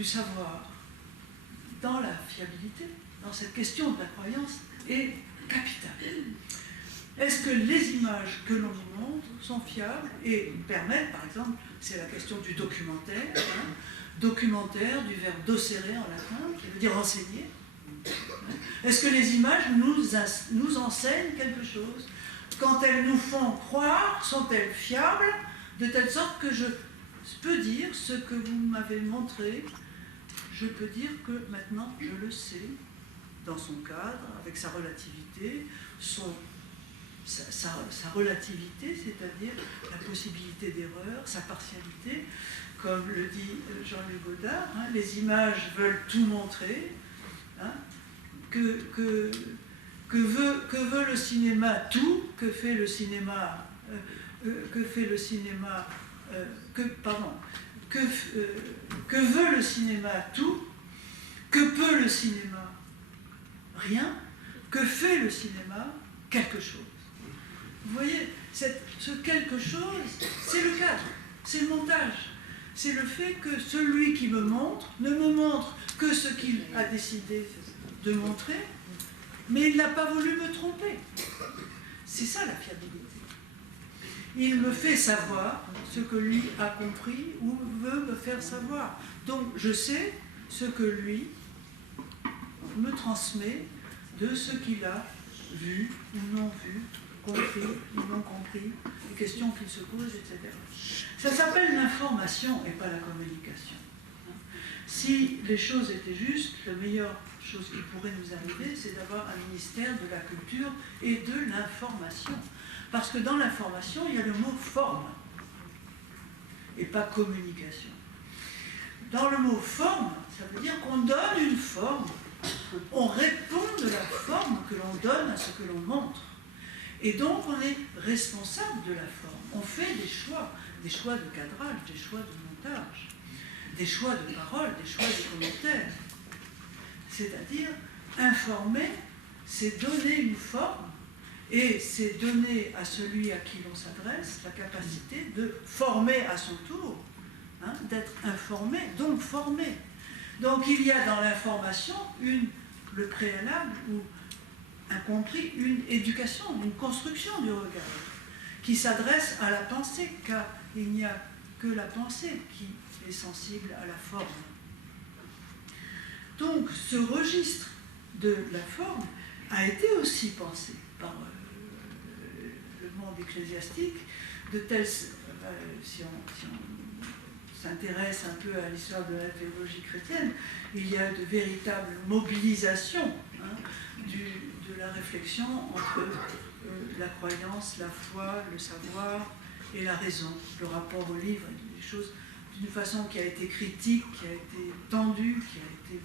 savoir dans la fiabilité, dans cette question de la croyance, est capitale. Est-ce que les images que l'on nous montre sont fiables et permettent, par exemple, c'est la question du documentaire, documentaire du verbe docere en latin, qui veut dire enseigner. Est-ce que les images nous enseignent quelque chose? Quand elles nous font croire, sont-elles fiables, de telle sorte que je peux dire ce que vous m'avez montré, je peux dire que maintenant je le sais, dans son cadre, avec sa relativité, sa relativité, c'est-à-dire la possibilité d'erreur, sa partialité, comme le dit Jean-Luc Godard, les images veulent tout montrer, que veut le cinéma tout, que fait le cinéma, que veut le cinéma tout, que peut le cinéma rien, que fait le cinéma quelque chose. Vous voyez, ce quelque chose, c'est le cadre, c'est le montage. C'est le fait que celui qui me montre ne me montre que ce qu'il a décidé de montrer, mais il n'a pas voulu me tromper. C'est ça la fiabilité. Il me fait savoir ce que lui a compris ou veut me faire savoir. Donc je sais ce que lui me transmet de ce qu'il a vu ou non vu, compris ou non compris, les questions qu'il se pose, etc. Ça s'appelle l'information et pas la communication. Si les choses étaient justes, la meilleure chose qui pourrait nous arriver, c'est d'avoir un ministère de la culture et de l'information. Parce que dans l'information, il y a le mot forme et pas communication. Dans le mot forme, ça veut dire qu'on donne une forme, on répond de la forme que l'on donne à ce que l'on montre. Et donc on est responsable de la forme. On fait des choix de cadrage, des choix de montage, des choix de parole, des choix de commentaires. C'est-à-dire, informer, c'est donner une forme, et c'est donner à celui à qui l'on s'adresse la capacité de former à son tour, d'être informé, donc formé. Donc il y a dans l'information le préalable ou incompris, une éducation, une construction du regard qui s'adresse à la pensée, car il n'y a que la pensée qui est sensible à la forme. Donc ce registre de la forme a été aussi pensé par le monde ecclésiastique, de telle si on s'intéresse un peu à l'histoire de la théologie chrétienne, il y a de véritables mobilisations de la réflexion entre la croyance, la foi, le savoir et la raison, le rapport au livre, des choses d'une façon qui a été critique, qui a été tendue, qui a été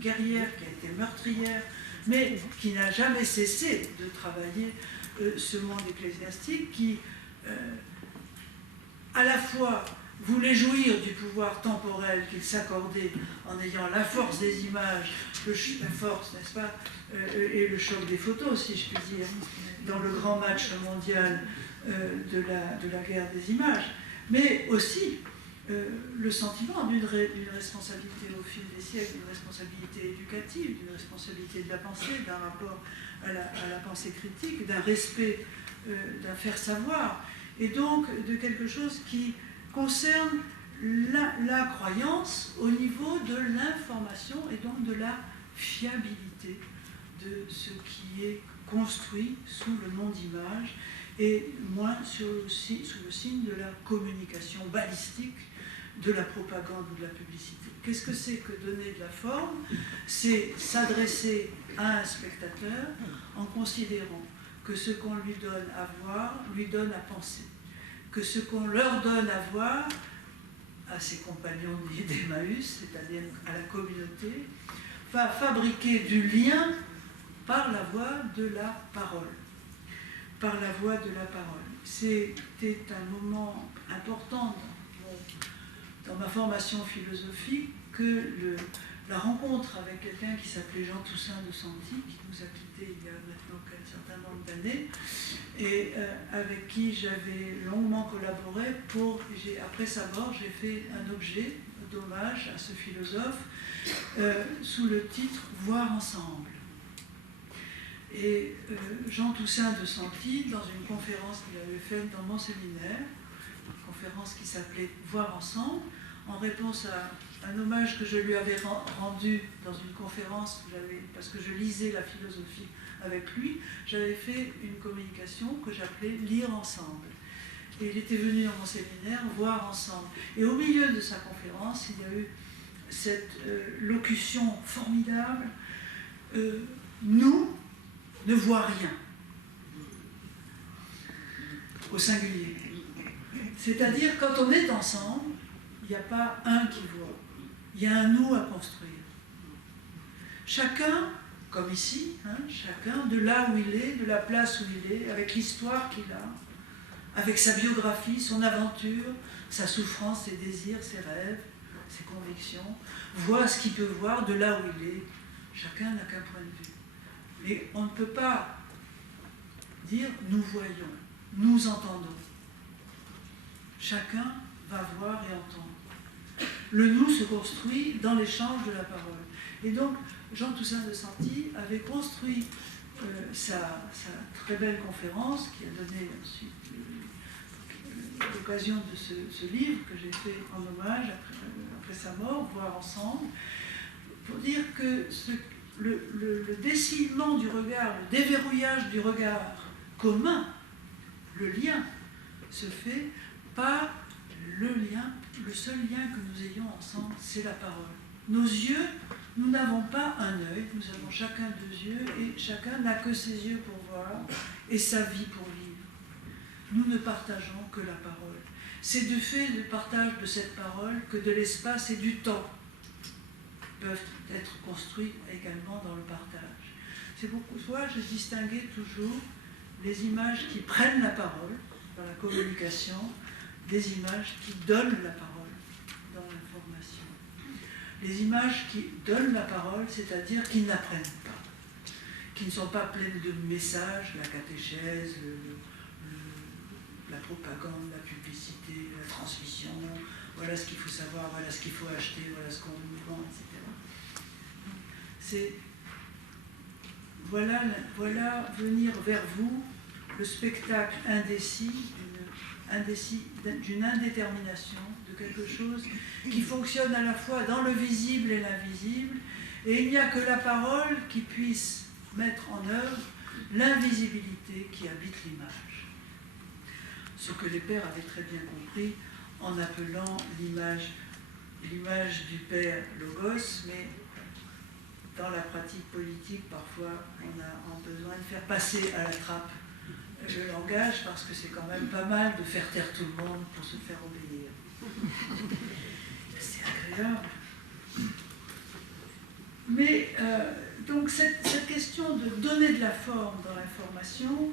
guerrière, qui a été meurtrière, mais qui n'a jamais cessé de travailler ce monde ecclésiastique qui, à la fois, voulait jouir du pouvoir temporel qu'il s'accordait en ayant la force des images, la force, n'est-ce pas, et le choc des photos, si je puis dire, dans le grand match mondial de la guerre des images, mais aussi le sentiment d'une responsabilité au fil des siècles, d'une responsabilité éducative, d'une responsabilité de la pensée, d'un rapport à la pensée critique, d'un respect, d'un faire savoir, et donc de quelque chose qui concerne la croyance au niveau de l'information et donc de la fiabilité de ce qui est construit sous le nom d'image et moins sous le signe de la communication balistique, de la propagande ou de la publicité. Qu'est-ce que c'est que donner de la forme? C'est s'adresser à un spectateur en considérant que ce qu'on lui donne à voir lui donne à penser, que ce qu'on leur donne à voir, à ses compagnons d'Emmaüs, c'est-à-dire à la communauté, va fabriquer du lien par la voie de la parole. Par la voie de la parole. C'était un moment important dans ma formation philosophique que la rencontre avec quelqu'un qui s'appelait Jean Toussaint de Santi, qui nous a quittés il y a maintenant un certain nombre d'années, et avec qui j'avais longuement collaboré après sa mort, j'ai fait un objet d'hommage à ce philosophe sous le titre « Voir ensemble ». Et Jean Toussaint de Santi, dans une conférence qu'il avait faite dans mon séminaire, une conférence qui s'appelait « Voir ensemble », en réponse à un hommage que je lui avais rendu dans une conférence, parce que je lisais la philosophie avec lui, j'avais fait une communication que j'appelais « Lire ensemble ». Et il était venu dans mon séminaire « Voir ensemble ». Et au milieu de sa conférence, il y a eu cette locution formidable « Nous ne voit rien », au singulier. C'est-à-dire, quand on est ensemble, il n'y a pas un qui voit, il y a un nous à construire. Chacun, comme ici, chacun de là où il est, de la place où il est, avec l'histoire qu'il a, avec sa biographie, son aventure, sa souffrance, ses désirs, ses rêves, ses convictions, voit ce qu'il peut voir de là où il est. Chacun n'a qu'un point de vue. Mais on ne peut pas dire « nous voyons »,« nous entendons ». Chacun va voir et entendre. Le « nous » se construit dans l'échange de la parole. Et donc, Jean Toussaint de Santi avait construit sa très belle conférence, qui a donné ensuite l'occasion de ce livre que j'ai fait en hommage après sa mort, Voir ensemble, pour dire que le dessillement du regard, le déverrouillage du regard commun, le lien, se fait par le lien, le seul lien que nous ayons ensemble, c'est la parole. Nos yeux, nous n'avons pas un œil, nous avons chacun deux yeux, et chacun n'a que ses yeux pour voir et sa vie pour vivre. Nous ne partageons que la parole. C'est du fait du partage de cette parole que de l'espace et du temps peuvent être construits également dans le partage. C'est pourquoi je distinguais toujours les images qui prennent la parole dans la communication des images qui donnent la parole dans l'information. Les images qui donnent la parole, c'est-à-dire qui n'apprennent pas, qui ne sont pas pleines de messages, la catéchèse, la propagande, la publicité, la transmission, voilà ce qu'il faut savoir, voilà ce qu'il faut acheter, voilà ce qu'on nous vend, etc. C'est voilà venir vers vous le spectacle indécis d'une indétermination, de quelque chose qui fonctionne à la fois dans le visible et l'invisible, Et il n'y a que la parole qui puisse mettre en œuvre l'invisibilité qui habite l'image. Ce que les pères avaient très bien compris en appelant l'image du père logos, mais dans la pratique politique, parfois, on a besoin de faire passer à la trappe le langage, parce que c'est quand même pas mal de faire taire tout le monde pour se faire obéir. C'est agréable. Mais donc cette question de donner de la forme dans l'information,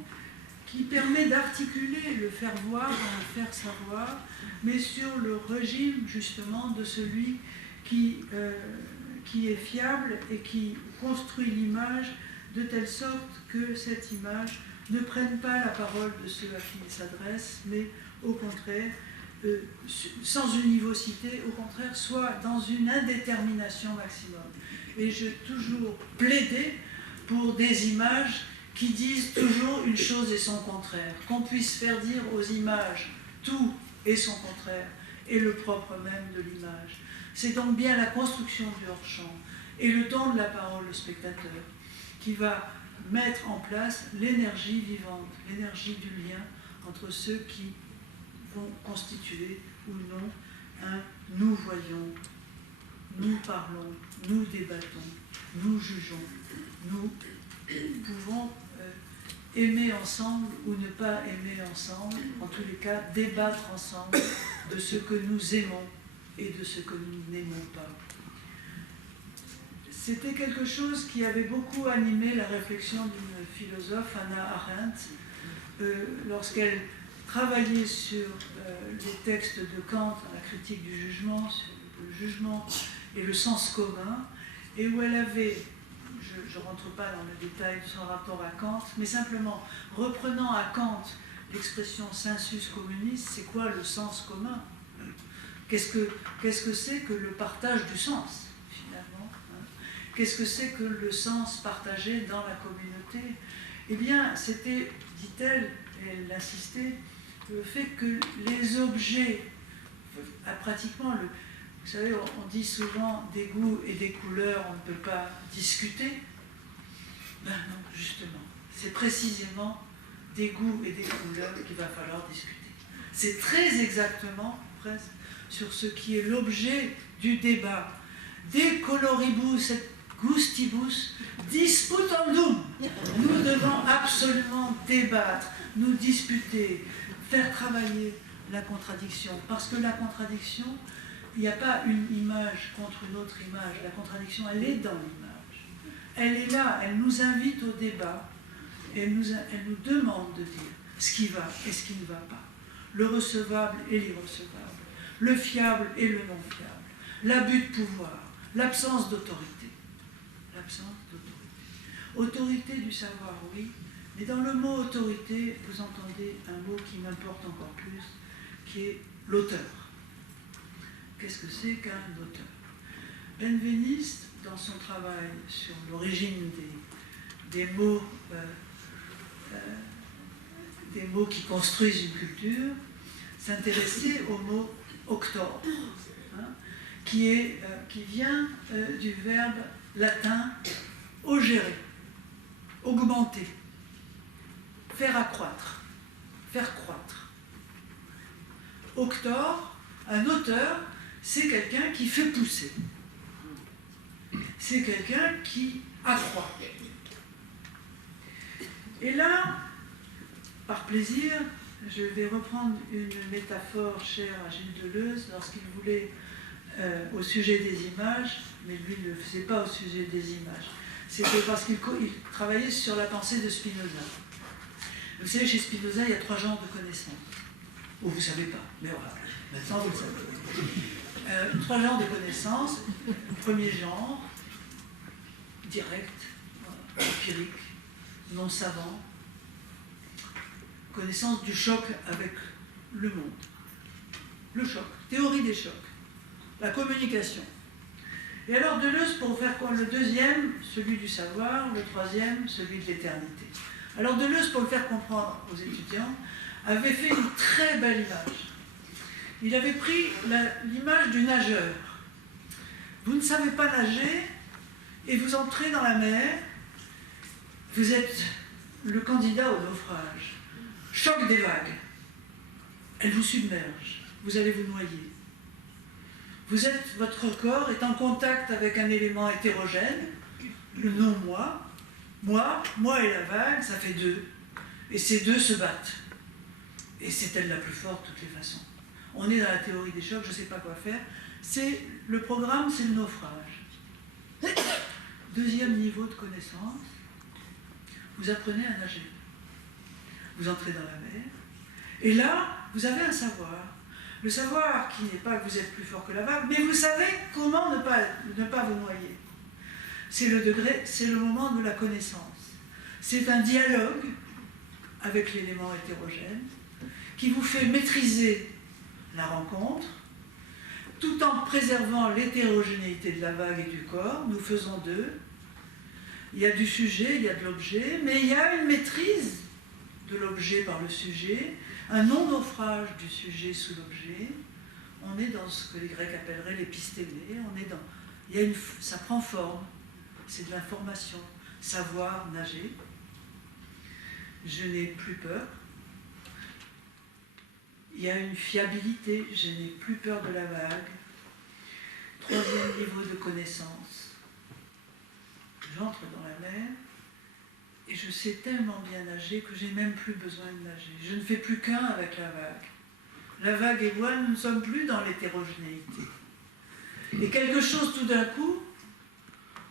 qui permet d'articuler le faire voir, le faire savoir, mais sur le régime justement de celui qui est fiable et qui construit l'image de telle sorte que cette image ne prenne pas la parole de ceux à qui il s'adresse, mais au contraire, sans univocité, au contraire, soit dans une indétermination maximum. Et j'ai toujours plaidé pour des images qui disent toujours une chose et son contraire, qu'on puisse faire dire aux images tout et son contraire, et le propre même de l'image. C'est donc bien la construction du hors-champ et le don de la parole au spectateur qui va mettre en place l'énergie vivante, l'énergie du lien entre ceux qui vont constituer ou non un « nous voyons », nous parlons, nous débattons, nous jugeons, nous pouvons aimer ensemble ou ne pas aimer ensemble, en tous les cas débattre ensemble de ce que nous aimons et de ce que nous n'aimons pas. C'était quelque chose qui avait beaucoup animé la réflexion d'une philosophe, Hannah Arendt, lorsqu'elle travaillait sur les textes de Kant, la critique du jugement, sur le jugement et le sens commun, et où elle avait, je ne rentre pas dans le détail de son rapport à Kant, mais simplement reprenant à Kant l'expression sensus communis, c'est quoi le sens commun? Qu'est-ce que c'est que le partage du sens, finalement? Qu'est-ce que c'est que le sens partagé dans la communauté? Eh bien, c'était, dit-elle, et elle insistait, le fait que les objets, pratiquement, vous savez, on dit souvent des goûts et des couleurs, on ne peut pas discuter. Ben non, justement, c'est précisément des goûts et des couleurs qu'il va falloir discuter. C'est très exactement, presque, sur ce qui est l'objet du débat. De coloribus et gustibus disputandum. Nous devons absolument débattre, nous disputer, faire travailler la contradiction. Parce que la contradiction, il n'y a pas une image contre une autre image. La contradiction, elle est dans l'image. Elle est là, elle nous invite au débat. Elle nous demande de dire ce qui va et ce qui ne va pas. Le recevable et l'irrecevable. Le fiable et le non fiable. L'abus de pouvoir. L'absence d'autorité. L'absence d'autorité. Autorité du savoir, oui. Mais dans le mot autorité, vous entendez un mot qui m'importe encore plus, qui est l'auteur. Qu'est-ce que c'est qu'un auteur? Benveniste, dans son travail sur l'origine des mots qui construisent une culture, s'intéressait au mot auctor, qui vient du verbe latin augere, augmenter, faire accroître, faire croître. Auctor, un auteur, c'est quelqu'un qui fait pousser. C'est quelqu'un qui accroît. Et là, par plaisir, je vais reprendre une métaphore chère à Gilles Deleuze lorsqu'il voulait, au sujet des images, mais lui ne le faisait pas au sujet des images. C'était parce qu'il travaillait sur la pensée de Spinoza. Vous savez, chez Spinoza, il y a 3 genres de connaissances. Ou vous ne savez pas, mais voilà, maintenant vous le savez. 3 genres de connaissances. Premier genre, direct, empirique, non savant, connaissance du choc avec le monde. Le choc, théorie des chocs, la communication. Et alors Deleuze, pour faire quoi? Le deuxième, celui du savoir, le troisième, celui de l'éternité. Alors Deleuze, pour le faire comprendre aux étudiants, avait fait une très belle image. Il avait pris l'image du nageur. Vous ne savez pas nager, et vous entrez dans la mer, vous êtes le candidat au naufrage. Choc des vagues, elles vous submergent, vous allez vous noyer. Votre corps est en contact avec un élément hétérogène, le non-moi. Moi et la vague, ça fait deux. Et ces deux se battent. Et c'est elle la plus forte de toutes les façons. On est dans la théorie des chocs, je ne sais pas quoi faire. Le programme, c'est le naufrage. Deuxième niveau de connaissance, vous apprenez à nager. Vous entrez dans la mer. Et là, vous avez un savoir. Le savoir qui n'est pas que vous êtes plus fort que la vague, mais vous savez comment ne pas vous noyer. C'est le moment de la connaissance. C'est un dialogue avec l'élément hétérogène qui vous fait maîtriser la rencontre tout en préservant l'hétérogénéité de la vague et du corps. Nous faisons deux. Il y a du sujet, il y a de l'objet, mais il y a une maîtrise de l'objet par le sujet, un non-naufrage du sujet sous l'objet. On est dans ce que les Grecs appelleraient l'épistémé. Ça prend forme. C'est de l'information. Savoir nager. Je n'ai plus peur. Il y a une fiabilité. Je n'ai plus peur de la vague. Troisième niveau de connaissance. J'entre dans la mer et je sais tellement bien nager que j'ai même plus besoin de nager. Je ne fais plus qu'un avec la vague. La vague et moi, nous ne sommes plus dans l'hétérogénéité. Et quelque chose tout d'un coup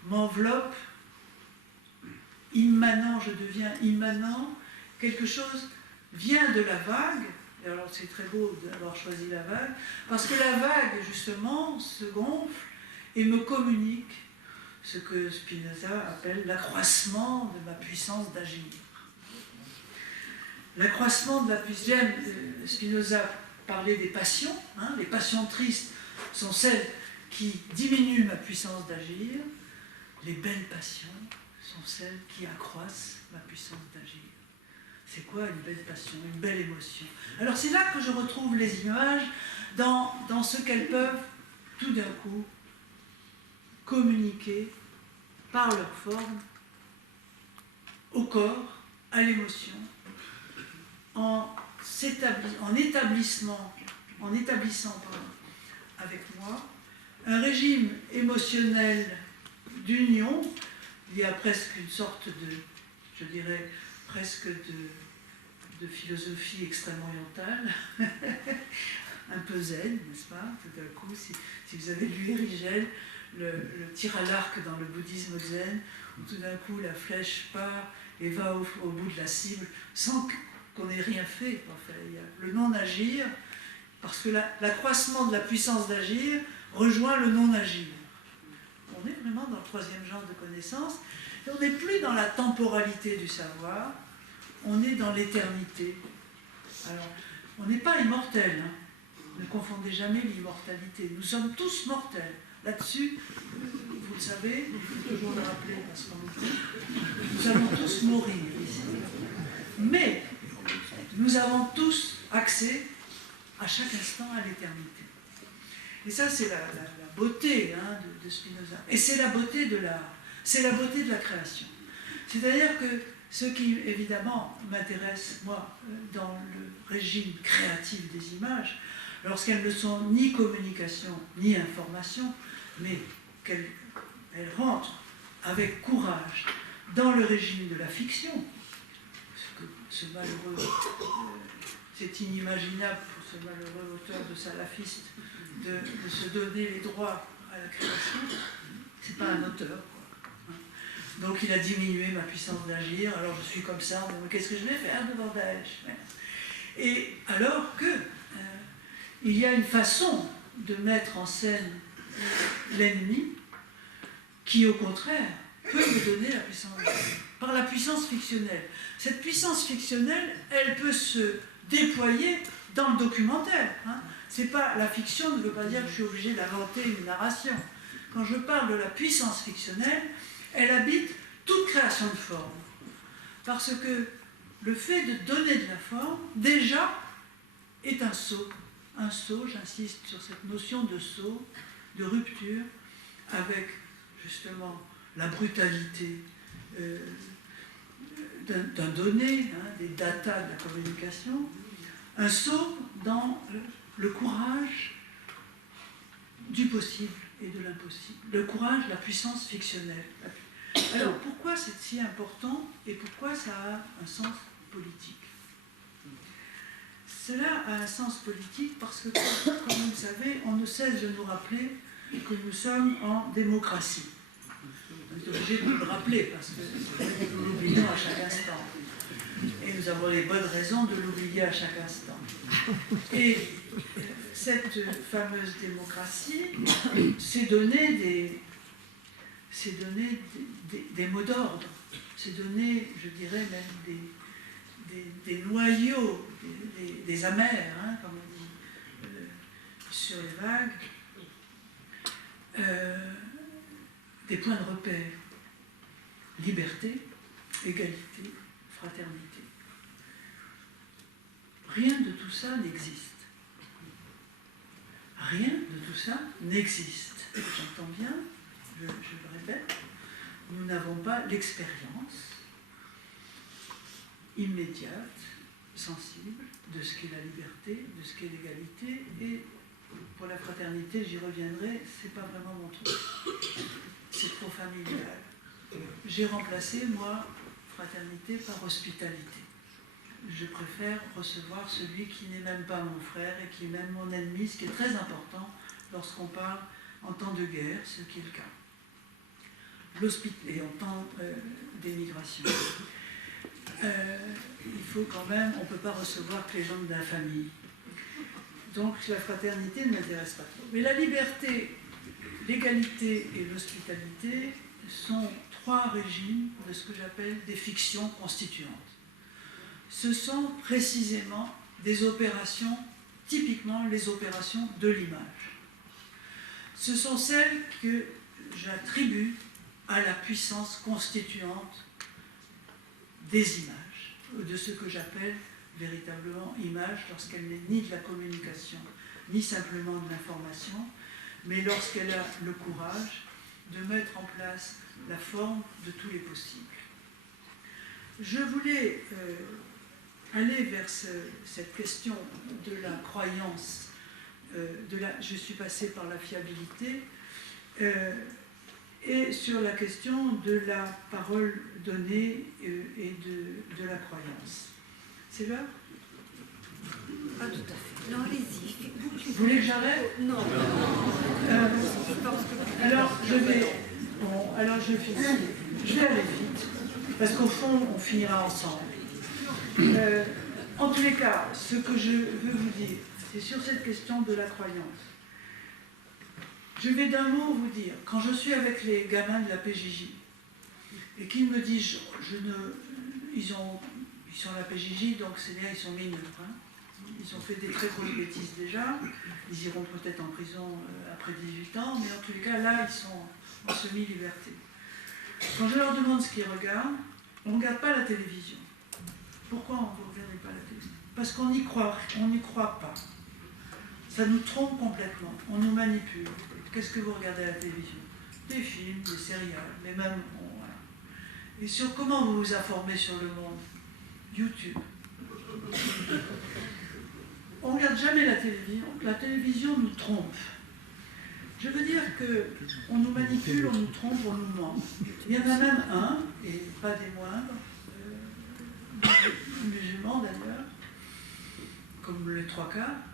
m'enveloppe, immanent, je deviens immanent, quelque chose vient de la vague, et alors c'est très beau d'avoir choisi la vague, parce que la vague, justement, se gonfle et me communique ce que Spinoza appelle l'accroissement de ma puissance d'agir. L'accroissement de la puissance... Spinoza parlait des passions, les passions tristes sont celles qui diminuent ma puissance d'agir, les belles passions sont celles qui accroissent ma puissance d'agir. C'est quoi une belle passion, une belle émotion? Alors c'est là que je retrouve les images dans ce qu'elles peuvent tout d'un coup communiquer par leur forme au corps, à l'émotion, en établissant avec moi un régime émotionnel d'union. Il y a presque une sorte de, je dirais, presque de philosophie extrêmement orientale, un peu zen, n'est-ce pas? Tout d'un coup, si vous avez lu Érigel, le tir à l'arc dans le bouddhisme zen, où tout d'un coup la flèche part et va au bout de la cible sans qu'on n'ait rien fait. Enfin, il y a le non-agir, parce que l'accroissement de la puissance d'agir rejoint le non-agir. On est vraiment dans le troisième genre de connaissance, et on n'est plus dans la temporalité du savoir, on est dans l'éternité. Alors, on n'est pas immortel, ne confondez jamais l'immortalité. Nous sommes tous mortels. Là-dessus, vous le savez, il faut toujours le rappeler parce qu'on l'oublie, nous allons tous mourir ici. Mais nous avons tous accès à chaque instant à l'éternité. Et ça, c'est la beauté de Spinoza. Et c'est la beauté de l'art. C'est la beauté de la création. C'est-à-dire que ce qui, évidemment, m'intéresse, moi, dans le régime créatif des images, lorsqu'elles ne sont ni communication, ni information, mais qu'elles rentrent avec courage dans le régime de la fiction, ce malheureux, c'est inimaginable pour ce malheureux auteur de salafiste de se donner les droits à la création, c'est pas un auteur, quoi. Donc il a diminué ma puissance d'agir, alors je suis comme ça, mais qu'est-ce que je vais faire devant Daesh? Et alors que il y a une façon de mettre en scène l'ennemi qui, au contraire, peut me donner la puissance d'agir, par la puissance fictionnelle. Cette puissance fictionnelle, elle peut se déployer dans le documentaire. C'est pas, la fiction ne veut pas dire que je suis obligé d'inventer une narration. Quand je parle de la puissance fictionnelle, elle habite toute création de forme. Parce que le fait de donner de la forme, déjà, est un saut. Un saut, j'insiste sur cette notion de saut, de rupture, avec justement la brutalité d'un donné, des data de la communication, un saut dans le courage du possible et de l'impossible, le courage, la puissance fictionnelle. Alors pourquoi c'est si important et pourquoi ça a un sens politique? Cela a un sens politique parce que, comme vous le savez, on ne cesse de nous rappeler que nous sommes en démocratie. On est obligé de nous le rappeler parce que nous l'oublions à chaque instant. Et nous avons les bonnes raisons de l'oublier à chaque instant. Et cette fameuse démocratie s'est donné des mots d'ordre, s'est donné, je dirais même, des noyaux, des amers, comme on dit, sur les vagues, des points de repère. Liberté, égalité, fraternité. Rien de tout ça n'existe. Rien de tout ça n'existe. J'entends bien, je le répète, nous n'avons pas l'expérience immédiate, sensible, de ce qu'est la liberté, de ce qu'est l'égalité, et pour la fraternité, j'y reviendrai, c'est pas vraiment mon truc. C'est trop familial. J'ai remplacé, moi, fraternité par hospitalité. Je préfère recevoir celui qui n'est même pas mon frère et qui est même mon ennemi, ce qui est très important lorsqu'on parle en temps de guerre, ce qui est le cas. Et en temps d'émigration. Il faut quand même, on ne peut pas recevoir que les gens de la famille. Donc la fraternité ne m'intéresse pas trop. Mais la liberté, l'égalité et l'hospitalité sont trois régimes de ce que j'appelle des fictions constituantes. Ce sont précisément des opérations, typiquement les opérations de l'image. Ce sont celles que j'attribue à la puissance constituante des images, de ce que j'appelle véritablement image, lorsqu'elle n'est ni de la communication, ni simplement de l'information, mais lorsqu'elle a le courage de mettre en place la forme de tous les possibles. Je voulais aller vers cette question de la croyance, je suis passée par la fiabilité, et sur la question de la parole donnée et de la croyance. C'est l'heure? Pas tout à fait. Non, allez-y. Vous voulez que j'arrête? Non. Alors, je finis. Je vais aller vite, parce qu'au fond, on finira ensemble. En tous les cas, ce que je veux vous dire, c'est sur cette question de la croyance. Je vais d'un mot vous dire, quand je suis avec les gamins de la PJJ, et qu'ils me disent, ils sont à la PJJ, donc c'est-à-dire ils sont mineurs, ils ont fait des très grosses bêtises déjà, ils iront peut-être en prison après 18 ans, mais en tous les cas, là, ils sont en semi-liberté. Quand je leur demande ce qu'ils regardent, on ne regarde pas la télévision. Pourquoi on ne regarde pas la télévision? Parce qu'on n'y croit pas. Ça nous trompe complètement, on nous manipule. Qu'est-ce que vous regardez à la télévision? Des films, des séries, mais même... voilà. Et sur comment vous vous informez sur le monde? YouTube. On ne regarde jamais la télévision. La télévision nous trompe. Je veux dire qu'on nous manipule, on nous trompe, on nous ment. Il y en a même un, et pas des moindres, musulmans d'ailleurs, comme les trois quarts,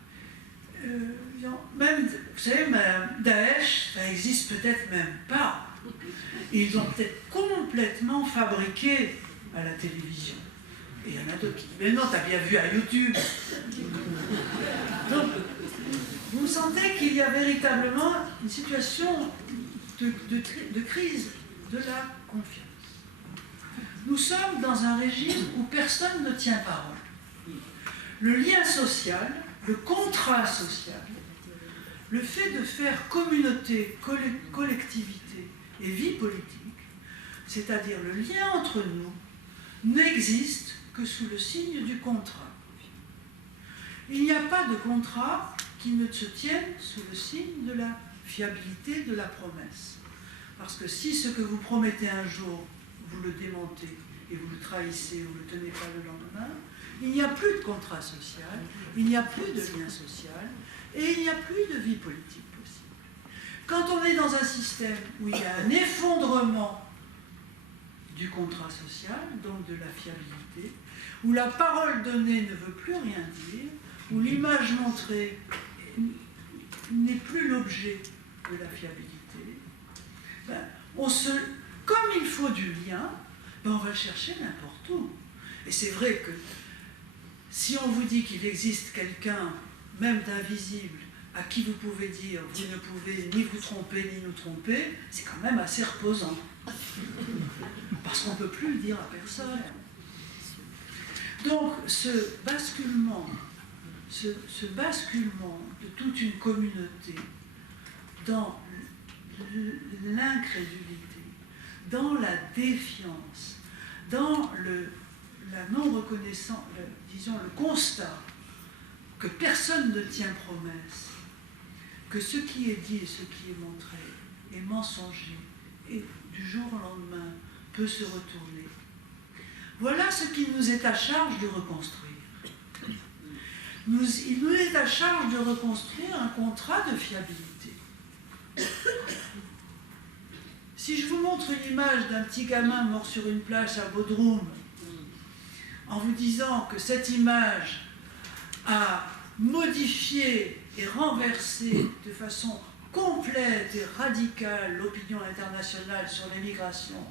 même, vous savez, Daesh, ça n'existe peut-être même pas. Ils ont peut-être complètement fabriqué à la télévision. Et il y en a d'autres qui disent, mais non, t'as bien vu à YouTube. Donc, vous sentez qu'il y a véritablement une situation de crise de la confiance. Nous sommes dans un régime où personne ne tient parole. Le lien social, le contrat social, le fait de faire communauté, collectivité et vie politique, c'est-à-dire le lien entre nous, n'existe que sous le signe du contrat. Il n'y a pas de contrat qui ne se tienne sous le signe de la fiabilité, de la promesse. Parce que si ce que vous promettez un jour, vous le démentez et vous le trahissez, vous ne le tenez pas le lendemain, il n'y a plus de contrat social, il n'y a plus de lien social et il n'y a plus de vie politique possible. Quand on est dans un système où il y a un effondrement du contrat social, donc de la fiabilité, où la parole donnée ne veut plus rien dire, où l'image montrée n'est plus l'objet de la fiabilité, comme il faut du lien, on va le chercher n'importe où. Et c'est vrai que si on vous dit qu'il existe quelqu'un, même d'invisible, à qui vous pouvez dire « vous ne pouvez ni vous tromper ni nous tromper », c'est quand même assez reposant. Parce qu'on ne peut plus le dire à personne. Donc ce basculement de toute une communauté dans l'incrédulité, dans la défiance, dans la non-reconnaissance, disons le constat que personne ne tient promesse, que ce qui est dit et ce qui est montré est mensonger et du jour au lendemain peut se retourner. Voilà ce qu'il nous est à charge de reconstruire. Il nous est à charge de reconstruire un contrat de fiabilité. Si je vous montre une image d'un petit gamin mort sur une plage à Bodrum, en vous disant que cette image a modifié et renversé de façon complète et radicale l'opinion internationale sur l'immigration,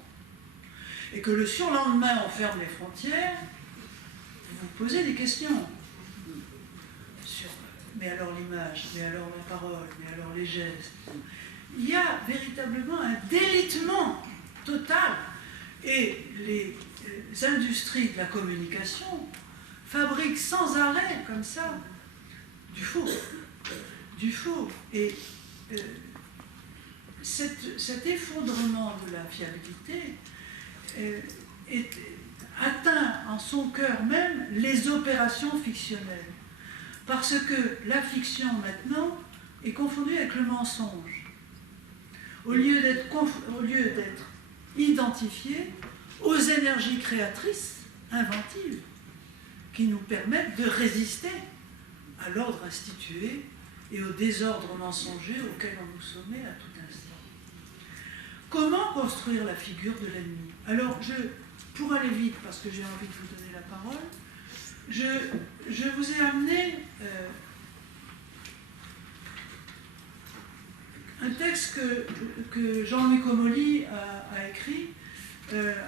et que le surlendemain on ferme les frontières, vous vous posez des questions. Mais alors l'image, mais alors la parole, mais alors les gestes. Il y a véritablement un délitement total. Et les industries de la communication fabriquent sans arrêt, comme ça, du faux. Du faux. Et cet effondrement de la fiabilité atteint en son cœur même les opérations fictionnelles. Parce que la fiction, maintenant, est confondue avec le mensonge. Au lieu d'être identifiée aux énergies créatrices, inventives, qui nous permettent de résister à l'ordre institué et au désordre mensonger auquel on nous sommet à tout instant. Comment construire la figure de l'ennemi? Alors, pour aller vite, parce que j'ai envie de vous donner la parole, je vous ai amené un texte que Jean-Louis Comolli a écrit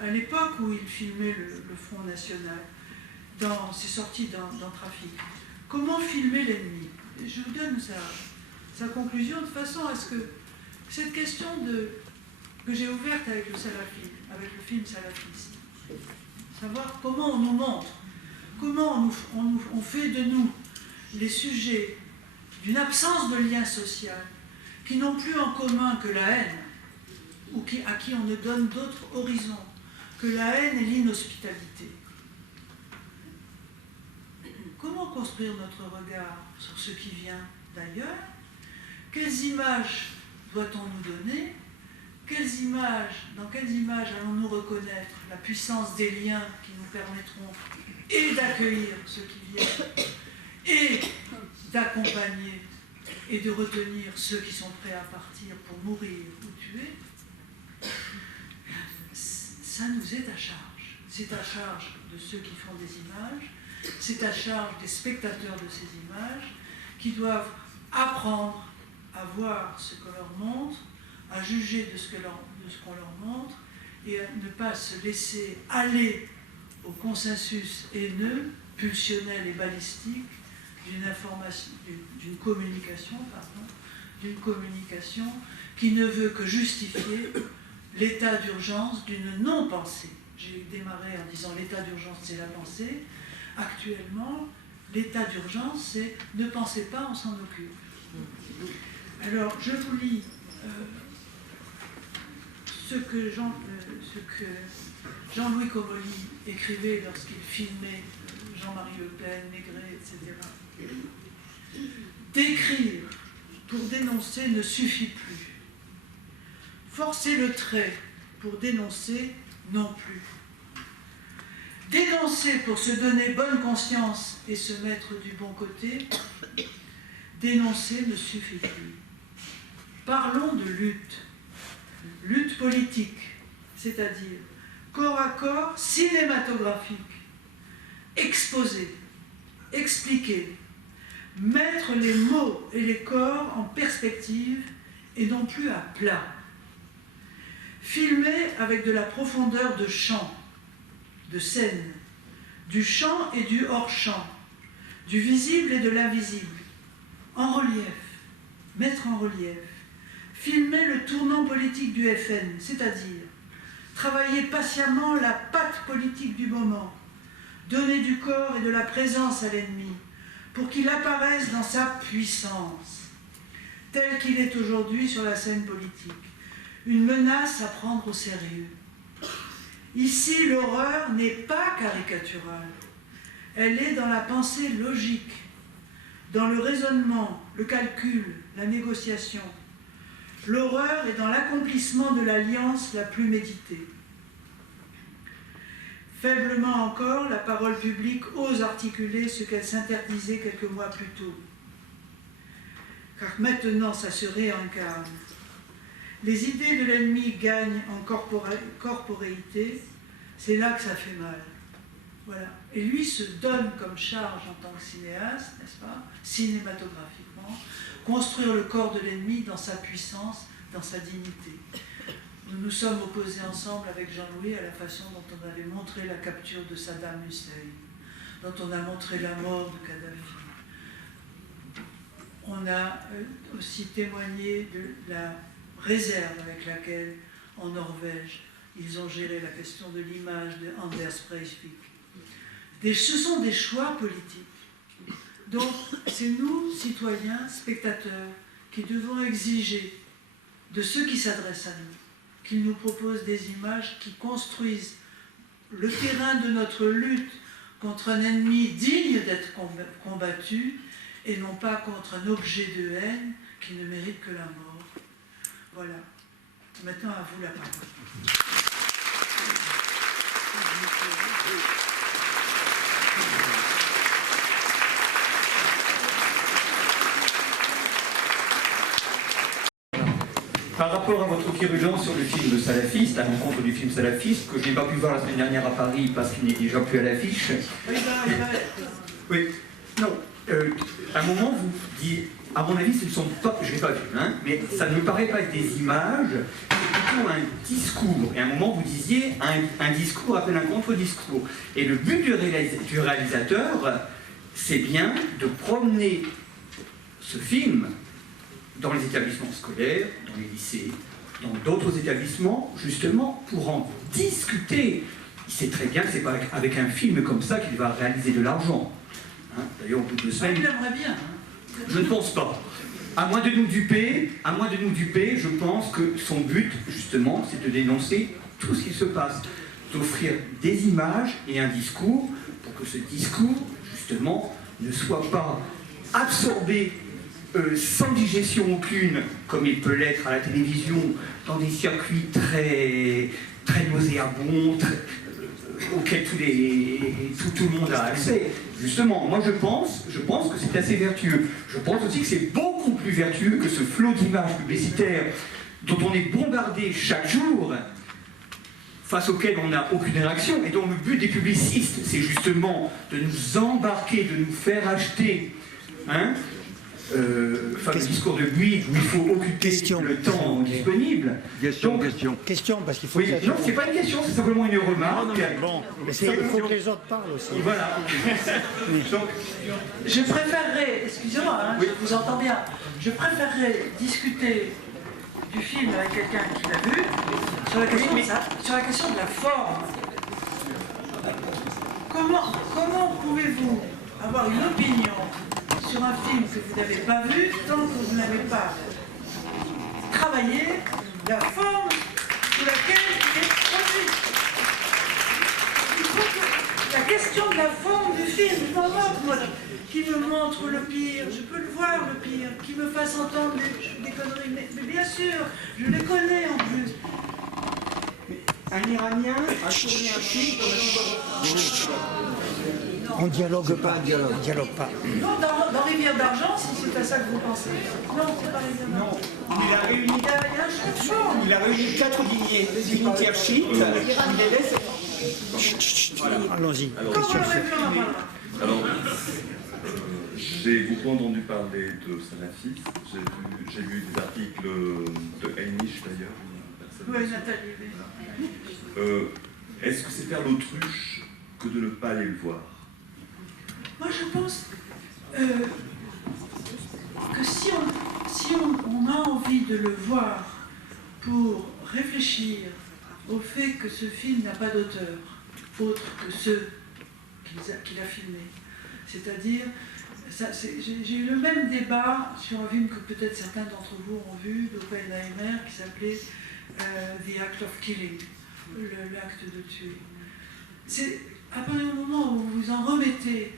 à l'époque où il filmait le Front National. C'est sorti dans Trafic. Comment filmer l'ennemi? Je vous donne sa conclusion de façon à ce que cette question que j'ai ouverte avec le film salafiste, savoir comment on nous montre, comment on fait de nous les sujets d'une absence de lien social, qui n'ont plus en commun que la haine, ou à qui on ne donne d'autres horizons que la haine et l'inhospitalité. Comment construire notre regard sur ce qui vient d'ailleurs? Quelles images doit-on nous donner? Dans quelles images allons-nous reconnaître la puissance des liens qui nous permettront et d'accueillir ceux qui viennent, et d'accompagner et de retenir ceux qui sont prêts à partir pour mourir ou tuer? Ça nous est à charge. C'est à charge de ceux qui font des images, c'est à charge des spectateurs de ces images, qui doivent apprendre à voir ce qu'on leur montre, à juger de ce qu'on leur montre, et à ne pas se laisser aller au consensus haineux, pulsionnel et balistique d'une communication qui ne veut que justifier l'état d'urgence d'une non-pensée. J'ai démarré en disant l'état d'urgence c'est la pensée. Actuellement, l'état d'urgence c'est ne pensez pas, on s'en occupe. Alors, je vous lis ce que Jean-Louis Comolli écrivait lorsqu'il filmait Jean-Marie Le Pen, Maigret, etc. D'écrire pour dénoncer ne suffit plus. Forcer le trait pour dénoncer, non plus. Dénoncer pour se donner bonne conscience et se mettre du bon côté, dénoncer ne suffit plus. Parlons de lutte. Lutte politique, c'est-à-dire corps à corps cinématographique. Exposer, expliquer, mettre les mots et les corps en perspective et non plus à plat. Filmer avec de la profondeur de champ, de scène, du champ et du hors-champ, du visible et de l'invisible, en relief, mettre en relief, filmer le tournant politique du FN, c'est-à-dire travailler patiemment la patte politique du moment, donner du corps et de la présence à l'ennemi, pour qu'il apparaisse dans sa puissance, tel qu'il est aujourd'hui sur la scène politique, une menace à prendre au sérieux. Ici, l'horreur n'est pas caricaturale, elle est dans la pensée logique, dans le raisonnement, le calcul, la négociation. L'horreur est dans l'accomplissement de l'alliance la plus méditée. Faiblement encore, la parole publique ose articuler ce qu'elle s'interdisait quelques mois plus tôt. Car maintenant, ça se réincarne. Les idées de l'ennemi gagnent en corporéité, c'est là que ça fait mal. Voilà. Et lui se donne comme charge en tant que cinéaste, n'est-ce pas, cinématographiquement, construire le corps de l'ennemi dans sa puissance, dans sa dignité. Nous nous sommes opposés ensemble avec Jean-Louis à la façon dont on avait montré la capture de Saddam Hussein, dont on a montré la mort de Kadhafi. On a aussi témoigné de la réserve avec laquelle, en Norvège, ils ont géré la question de l'image de Anders Breivik. Ce sont des choix politiques. Donc, c'est nous, citoyens, spectateurs, qui devons exiger de ceux qui s'adressent à nous, qu'ils nous proposent des images qui construisent le terrain de notre lutte contre un ennemi digne d'être combattu et non pas contre un objet de haine qui ne mérite que la mort. Voilà. Maintenant, à vous la parole. Par rapport à votre virulence sur le film Salafiste, la rencontre du film Salafiste, que je n'ai pas pu voir la semaine dernière à Paris parce qu'il n'est déjà plus à l'affiche. Oui, non. À un moment, vous dites, à mon avis, ce ne sont pas, je ne l'ai pas vu, hein, mais ça ne me paraît pas être des images, c'est plutôt un discours. Et à un moment, vous disiez, un discours appelle un contre-discours. Et le but du réalisateur, c'est bien de promener ce film dans les établissements scolaires, dans les lycées, dans d'autres établissements, justement pour en discuter. Il sait très bien que ce n'est pas avec un film comme ça qu'il va réaliser de l'argent. Hein, d'ailleurs, au bout de 2 semaines... il aimerait bien. Hein. Je ne pense pas. À moins de nous duper, je pense que son but, justement, c'est de dénoncer tout ce qui se passe, d'offrir des images et un discours pour que ce discours, justement, ne soit pas absorbé sans digestion aucune, comme il peut l'être à la télévision, dans des circuits très nauséabonds, auxquels tout le monde a accès. Justement, moi je pense que c'est assez vertueux. Je pense aussi que c'est beaucoup plus vertueux que ce flot d'images publicitaires dont on est bombardé chaque jour, face auquel on n'a aucune réaction, et dont le but des publicistes, c'est justement de nous embarquer, de nous faire acheter, hein, le discours de Bouygues où il faut occuper le temps disponible. Question, parce qu'il faut... Oui, non, c'est pas une question, c'est simplement une remarque. Bon, mais il faut que les autres parlent aussi. Voilà. Donc, je préférerais, excusez-moi, hein, oui. Je vous entends bien, je préférerais discuter du film avec quelqu'un qui l'a vu, sur la question de la forme. Comment pouvez-vous avoir une opinion sur un film que vous n'avez pas vu tant que vous n'avez pas travaillé la forme sous laquelle il est produit? Il faut que la question de la forme du film, moi, qui me montre le pire, je peux le voir le pire, qui me fasse entendre des conneries, mais bien sûr, je les connais en plus. un Iranien a tourné un film On dialogue pas. On dialogue pas. Non, dans Rivière d'Argent, si c'est à ça que vous pensez. Non, c'est pas Rivière d'Argent. Non, il a réuni, Il y a un chef. il a réuni 4 dignités chiites. Il les laisse. Allons-y. Quand vous l'aurez vu, on en parlera. Alors, j'ai beaucoup entendu parler de salafisme. J'ai lu des articles de Heinisch d'ailleurs. Oui, Nathalie. Est-ce que c'est faire l'autruche que de ne pas aller le voir? Moi, je pense que si on a envie de le voir pour réfléchir au fait que ce film n'a pas d'auteur, autre que ceux qu'il a filmés, c'est-à-dire, j'ai eu le même débat sur un film que peut-être certains d'entre vous ont vu, d'Oppenheimer, qui s'appelait The Act of Killing, l'acte de tuer. C'est à partir du moment où vous vous en remettez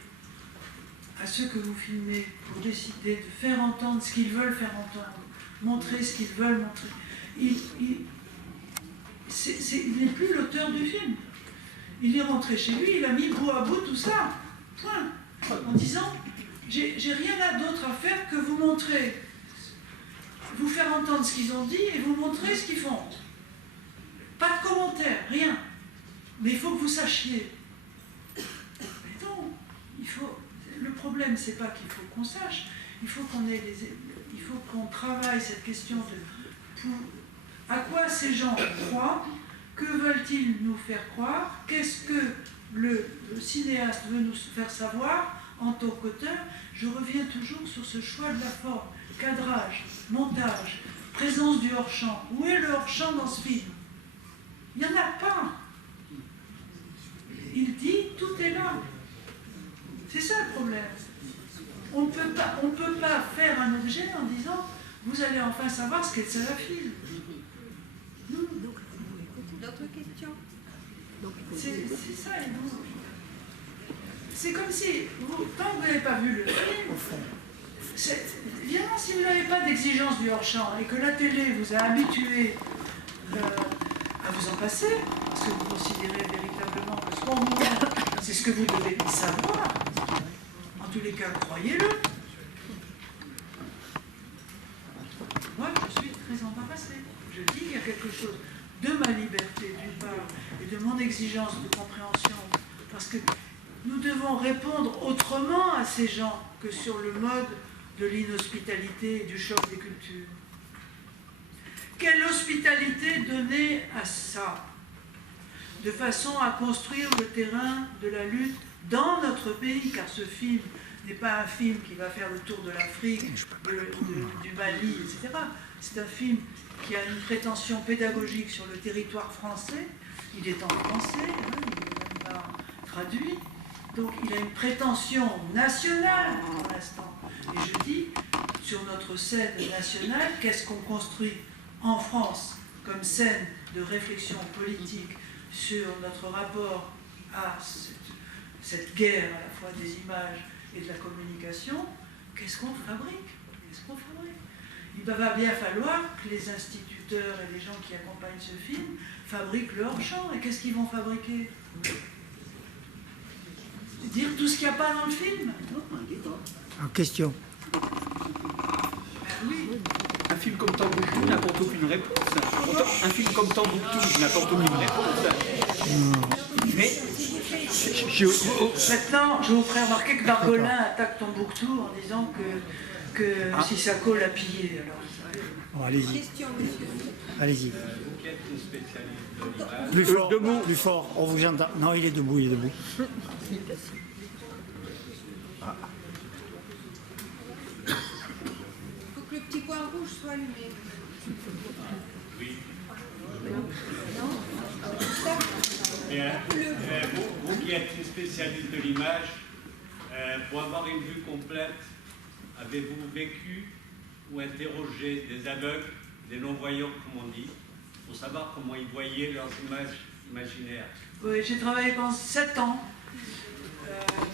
à ceux que vous filmez pour décider de faire entendre ce qu'ils veulent faire entendre, montrer ce qu'ils veulent montrer, il n'est plus l'auteur du film. Il est rentré chez lui, il a mis bout à bout tout ça, point, en disant j'ai rien d'autre à faire que vous montrer, vous faire entendre ce qu'ils ont dit et vous montrer ce qu'ils font. Pas de commentaires, rien. Mais il faut que vous sachiez. Mais non, il faut. Le problème, c'est pas qu'il faut qu'on sache, il faut qu'on travaille cette question de à quoi ces gens croient, que veulent-ils nous faire croire, qu'est-ce que le cinéaste veut nous faire savoir en tant qu'auteur. Je reviens toujours sur ce choix de la forme, cadrage, montage, présence du hors-champ. Où est le hors-champ dans ce film? Il n'y en a pas. Il dit, tout est là. C'est ça le problème. On ne peut pas faire un objet en disant vous allez enfin savoir ce qu'est le salafisme. D'autres questions? C'est ça. C'est comme si, tant que vous n'avez pas vu le film, évidemment, si vous n'avez pas d'exigence du hors-champ et que la télé vous a habitué à vous en passer, parce que vous considérez véritablement que ce qu'on vous montre, c'est ce que vous devez savoir. En tous les cas, croyez-le. Moi, je suis très embarrassée. Je dis qu'il y a quelque chose de ma liberté, d'une part, et de mon exigence de compréhension, parce que nous devons répondre autrement à ces gens que sur le mode de l'inhospitalité et du choc des cultures. Quelle hospitalité donner à ça, de façon à construire le terrain de la lutte dans notre pays, car ce film n'est pas un film qui va faire le tour de l'Afrique, du Mali, etc. C'est un film qui a une prétention pédagogique sur le territoire français. Il est en français, il n'est même pas traduit. Donc il a une prétention nationale pour l'instant. Et je dis, sur notre scène nationale, qu'est-ce qu'on construit en France comme scène de réflexion politique sur notre rapport à cette guerre à la fois des images et de la communication? Qu'est-ce qu'on fabrique? Il va bien falloir que les instituteurs et les gens qui accompagnent ce film fabriquent leur champ. Et qu'est-ce qu'ils vont fabriquer? Dire tout ce qu'il n'y a pas dans le film? En question. Oui. Un film comme Tambouctou n'apporte aucune réponse. Un film comme Tambouctou n'apporte aucune réponse. Mais maintenant, je vous ferai remarquer que Bargolin attaque Tambouctou en disant que Sissako l'a pillé. Alors, Bon, allez-y. Question, monsieur. Allez-y. Plus fort, plus fort. On vous entend. Non, il est debout, il est debout. Il faut que le petit point rouge soit allumé. Oui. Non? Bien. Vous qui êtes une spécialiste de l'image, pour avoir une vue complète, avez-vous vécu ou interrogé des aveugles, des non-voyants, comme on dit, pour savoir comment ils voyaient leurs images imaginaires? oui, j'ai travaillé pendant 7 ans,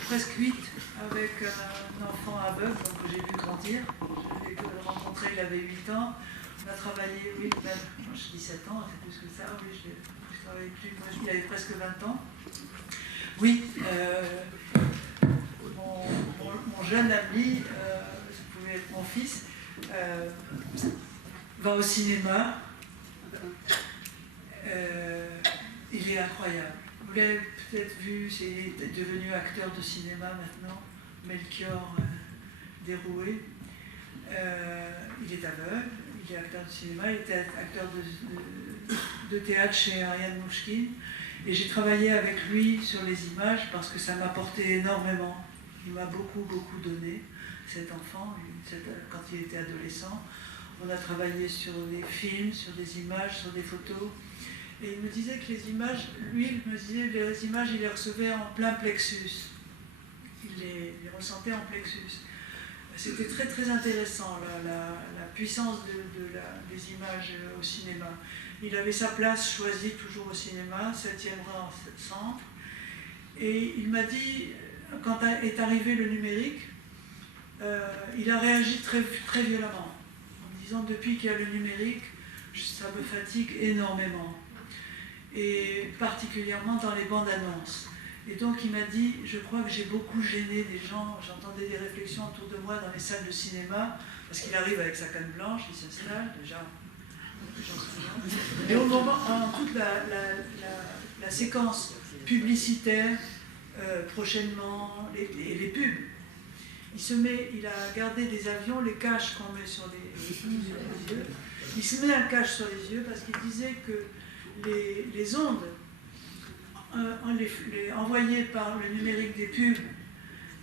presque 8, avec un enfant aveugle que j'ai vu grandir. Je l'ai rencontré, il avait 8 ans. On a travaillé, oui, même, moi j'ai 17 ans, c'est plus que ça, oui, je travaillais plus, moi il avait presque 20 ans. Oui, mon jeune ami, ça pouvait être mon fils, va au cinéma. Il est incroyable. Vous l'avez peut-être vu, c'est devenu acteur de cinéma maintenant, Melchior Derouet. Il est aveugle, il est acteur de cinéma, il était acteur de théâtre chez Ariane Mouchkine. Et j'ai travaillé avec lui sur les images parce que ça m'a apporté énormément. Il m'a beaucoup donné, cet enfant, quand il était adolescent. On a travaillé sur des films, sur des images, sur des photos. Et il me disait que les images, lui, il me disait que les images, il les recevait en plein plexus. Il les ressentait en plexus. C'était très intéressant, la puissance des images au cinéma. Il avait sa place choisie toujours au cinéma, 7e rang centre. Et il m'a dit, quand est arrivé le numérique, il a réagi très violemment, en me disant, depuis qu'il y a le numérique, ça me fatigue énormément. Et particulièrement dans les bandes annonces. Et donc il m'a dit, je crois que j'ai beaucoup gêné des gens, j'entendais des réflexions autour de moi dans les salles de cinéma, parce qu'il arrive avec sa canne blanche, il s'installe déjà. Et au moment, en toute la séquence publicitaire, prochainement, les pubs, il a gardé des avions, les caches qu'on met sur les yeux, il se met un cache sur les yeux parce qu'il disait que les ondes envoyées par le numérique des pubs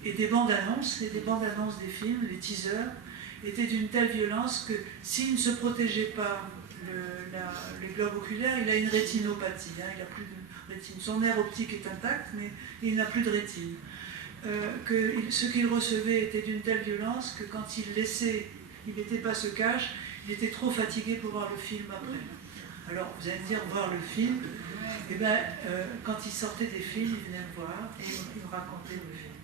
et des bandes annonces, des films, les teasers, étaient d'une telle violence que s'il ne se protégeait pas les globes oculaires, il a une rétinopathie, il n'a plus de rétine. Son nerf optique est intact, mais il n'a plus de rétine. Que ce qu'il recevait était d'une telle violence que quand il n'était pas ce cache, il était trop fatigué pour voir le film après. Alors, vous allez me dire, voir le film, eh ben, quand il sortait des films, il venait me voir et il me racontait le film.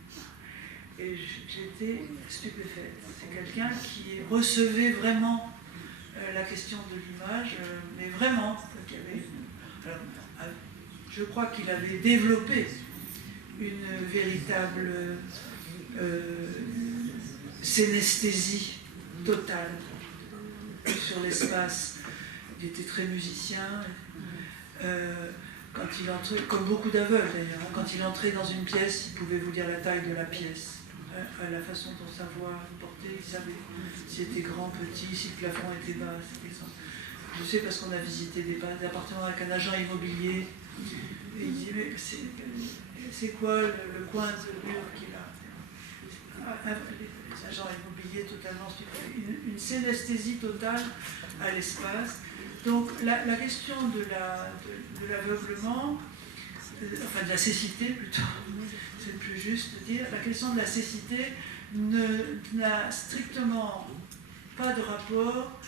Et j'étais stupéfaite. C'est quelqu'un qui recevait vraiment la question de l'image, mais vraiment. Je crois qu'il avait développé une véritable synesthésie totale sur l'espace. Il était très musicien. Quand il entrait, comme beaucoup d'aveugles d'ailleurs, quand il entrait dans une pièce, il pouvait vous dire la taille de la pièce. À la façon dont sa voix portait, il savait si c'était grand, petit, si le plafond était bas. Je sais parce qu'on a visité des appartements avec un agent immobilier. Et il dit, mais c'est quoi le coin de mur qu'il a? Les agents immobiliers totalement stupéfaits. Une synesthésie totale à l'espace. Donc la question de l'aveuglement, enfin de la cécité plutôt, c'est le plus juste de dire, la question de la cécité n'a strictement pas de rapport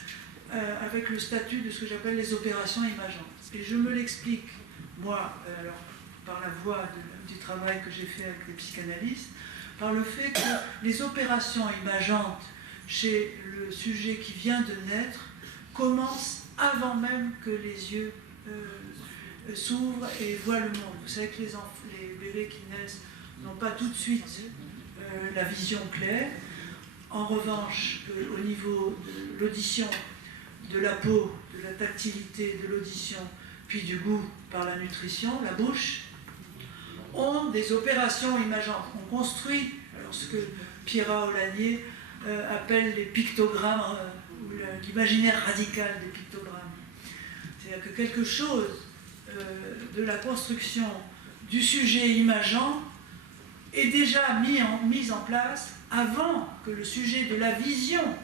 avec le statut de ce que j'appelle les opérations imageantes. Et je me l'explique, moi, alors, par la voie du travail que j'ai fait avec les psychanalystes, par le fait que les opérations imageantes chez le sujet qui vient de naître commencent avant même que les yeux s'ouvrent et voient le monde. Vous savez que les bébés qui naissent n'ont pas tout de suite la vision claire. En revanche, au niveau de l'audition, de la peau, de la tactilité, de l'audition, puis du goût par la nutrition, la bouche, ont des opérations imageantes. On construit, alors ce que Pierrat Aulagnier appelle les pictogrammes, ou l'imaginaire radical des pictogrammes. C'est-à-dire que quelque chose de la construction du sujet imageant est déjà mis en place avant que le sujet de la vision.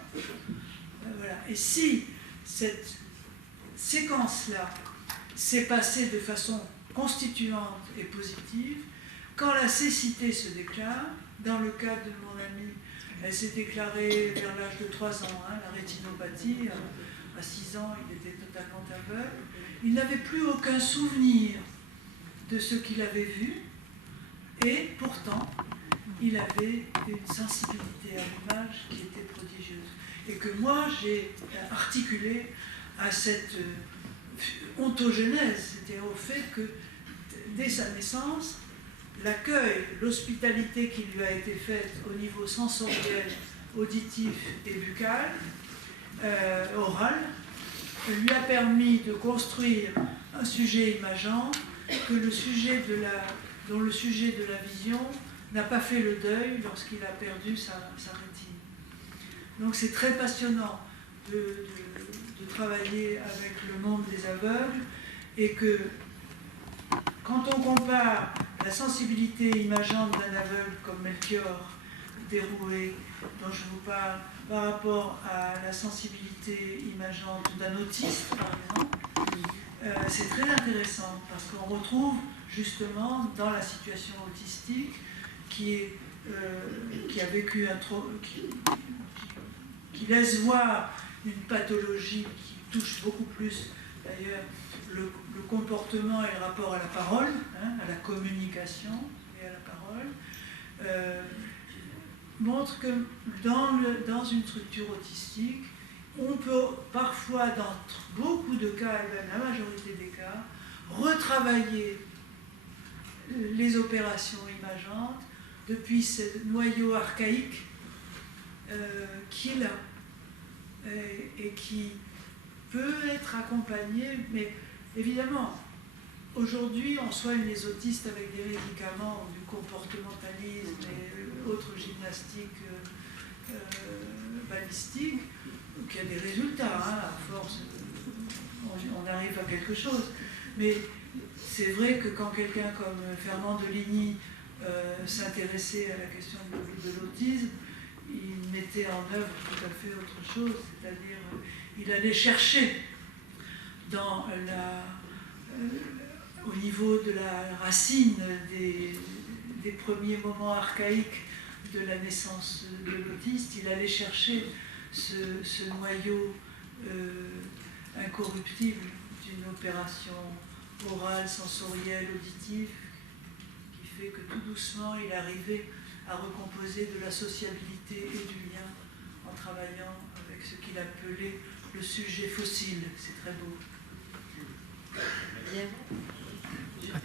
Voilà. Et si cette séquence-là s'est passée de façon constituante et positive, quand la cécité se déclare, dans le cas de mon ami, elle s'est déclarée vers l'âge de 3 ans, la rétinopathie, à 6 ans, il était totalement aveugle. Il n'avait plus aucun souvenir de ce qu'il avait vu, et pourtant, il avait une sensibilité à l'image qui était prodigieuse. Et que moi, j'ai articulé à cette ontogénèse, c'est-à-dire au fait que dès sa naissance, l'accueil, l'hospitalité qui lui a été faite au niveau sensoriel, auditif et buccal, oral, lui a permis de construire un sujet imageant dont le sujet de la vision n'a pas fait le deuil lorsqu'il a perdu sa rétine. Donc c'est très passionnant de travailler avec le monde des aveugles, et que quand on compare la sensibilité imageante d'un aveugle comme Melchior Derouet, dont je vous parle, par rapport à la sensibilité imageante d'un autiste, par exemple, c'est très intéressant, parce qu'on retrouve justement dans la situation autistique qui a vécu qui laisse voir une pathologie qui touche beaucoup plus d'ailleurs le comportement et le rapport à la parole, à la communication et à la parole, montre que dans une structure autistique, on peut parfois, dans beaucoup de cas, et même la majorité des cas, retravailler les opérations imageantes depuis ce noyau archaïque qui est là et qui peut être accompagné, mais évidemment, aujourd'hui, on soigne les autistes avec des médicaments, du comportementalisme et autres gymnastiques balistiques, donc il y a des résultats, à force, on arrive à quelque chose. Mais c'est vrai que quand quelqu'un comme Fernand Deligny s'intéressait à la question de l'autisme, il mettait en œuvre tout à fait autre chose, c'est-à-dire il allait chercher au niveau de la racine des premiers moments archaïques de la naissance de l'autiste, il allait chercher ce noyau incorruptible d'une opération orale, sensorielle, auditive, qui fait que tout doucement il arrivait à recomposer de la sociabilité et du lien en travaillant avec ce qu'il appelait le sujet fossile. C'est très beau.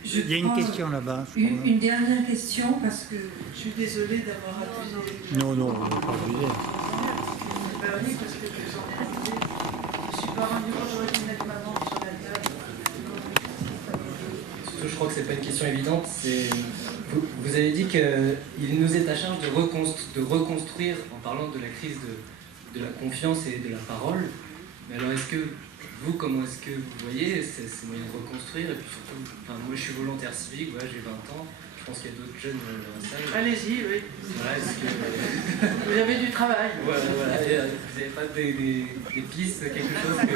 Il y a une question là-bas. Une dernière question, parce que Je suis désolée d'avoir abusé. Non, on ne va pas abuser. Ben oui, parce que je vous en ai abusé. Je ne suis pas rendu compte, j'aurais dû mettre ma montre sur la table. Je crois que c'est pas une question évidente. Vous avez dit qu'il nous est à charge de reconstruire, en parlant de la crise de la confiance et de la parole. Mais alors, comment est-ce que vous voyez ces moyens de reconstruire? Et puis surtout, moi je suis volontaire civique, voilà, j'ai 20 ans. Je pense qu'il y a d'autres jeunes dans la salle. Allez-y, oui. Voilà, est-ce que... Vous avez du travail. Voilà. Et, vous n'avez pas des pistes, quelque chose que...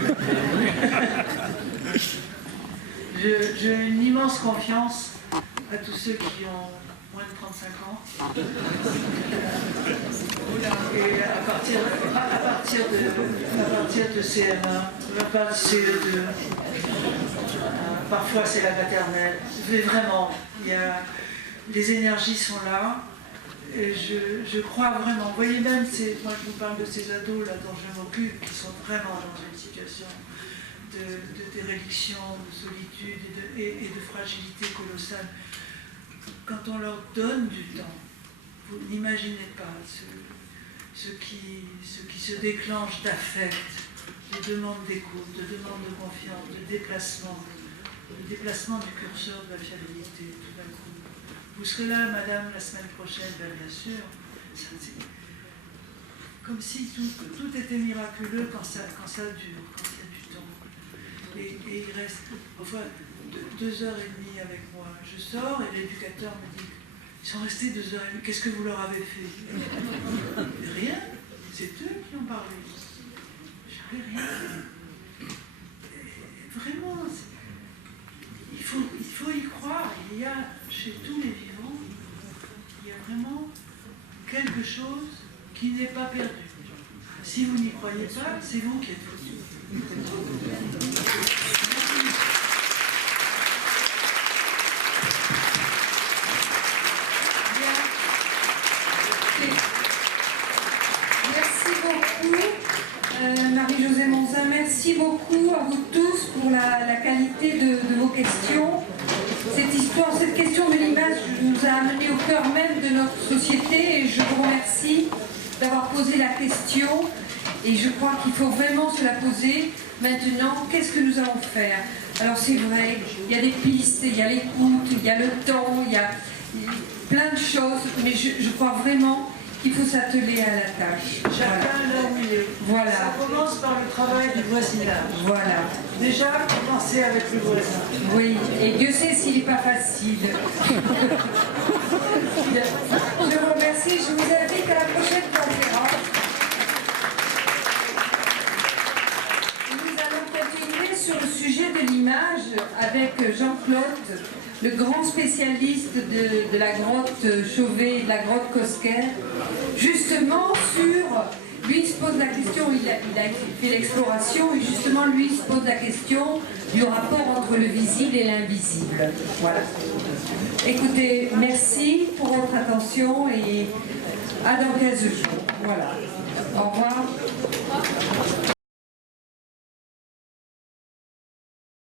J'ai une immense confiance à tous ceux qui ont moins de 35 ans. Et à partir de CM1, pas de CE2, parfois c'est la maternelle. Mais vraiment, les énergies sont là. Et je crois vraiment. Vous voyez même, moi je vous parle de ces ados là dont je m'occupe, qui sont vraiment dans une situation de déréliction, de solitude et de fragilité colossale. Quand on leur donne du temps, vous n'imaginez pas ce qui se déclenche d'affect, de demande d'écoute, de demande de confiance, de déplacement, le déplacement du curseur de la fiabilité, tout d'un coup. Vous serez là, madame, la semaine prochaine, bien sûr. Comme si tout était miraculeux quand ça dure, quand il y a du temps. Et il reste 2h30 avec moi. Je sors et l'éducateur me dit, ils sont restés 2h30, qu'est-ce que vous leur avez fait? Rien, c'est eux qui ont parlé. Je n'avais rien fait. Vraiment, il faut y croire. Il y a chez tous les vivants, il y a vraiment quelque chose qui n'est pas perdu. Si vous n'y croyez pas, c'est vous qui êtes foutus. la qualité de vos questions. Cette histoire, cette question de l'image nous a amenés au cœur même de notre société et je vous remercie d'avoir posé la question et je crois qu'il faut vraiment se la poser maintenant. Qu'est-ce que nous allons faire? Alors c'est vrai, il y a des pistes, il y a l'écoute, il y a le temps, il y a plein de choses, mais je crois vraiment qu'il faut s'atteler à la tâche. Chacun là où il est. Voilà. Ça commence par le travail du voisinage. Voilà. Déjà, commencer avec le voisin. Oui, et Dieu sait s'il n'est pas facile. Je vous remercie, je vous invite à la prochaine conférence. Nous allons continuer sur le sujet de l'image avec Jean-Claude, le grand spécialiste de la grotte Chauvet et de la grotte Cosquer, justement sur... Lui, il se pose la question, il a fait l'exploration, et justement, lui, il se pose la question du rapport entre le visible et l'invisible. Voilà. Écoutez, merci pour votre attention et à dans 15 jours. Voilà. Au revoir.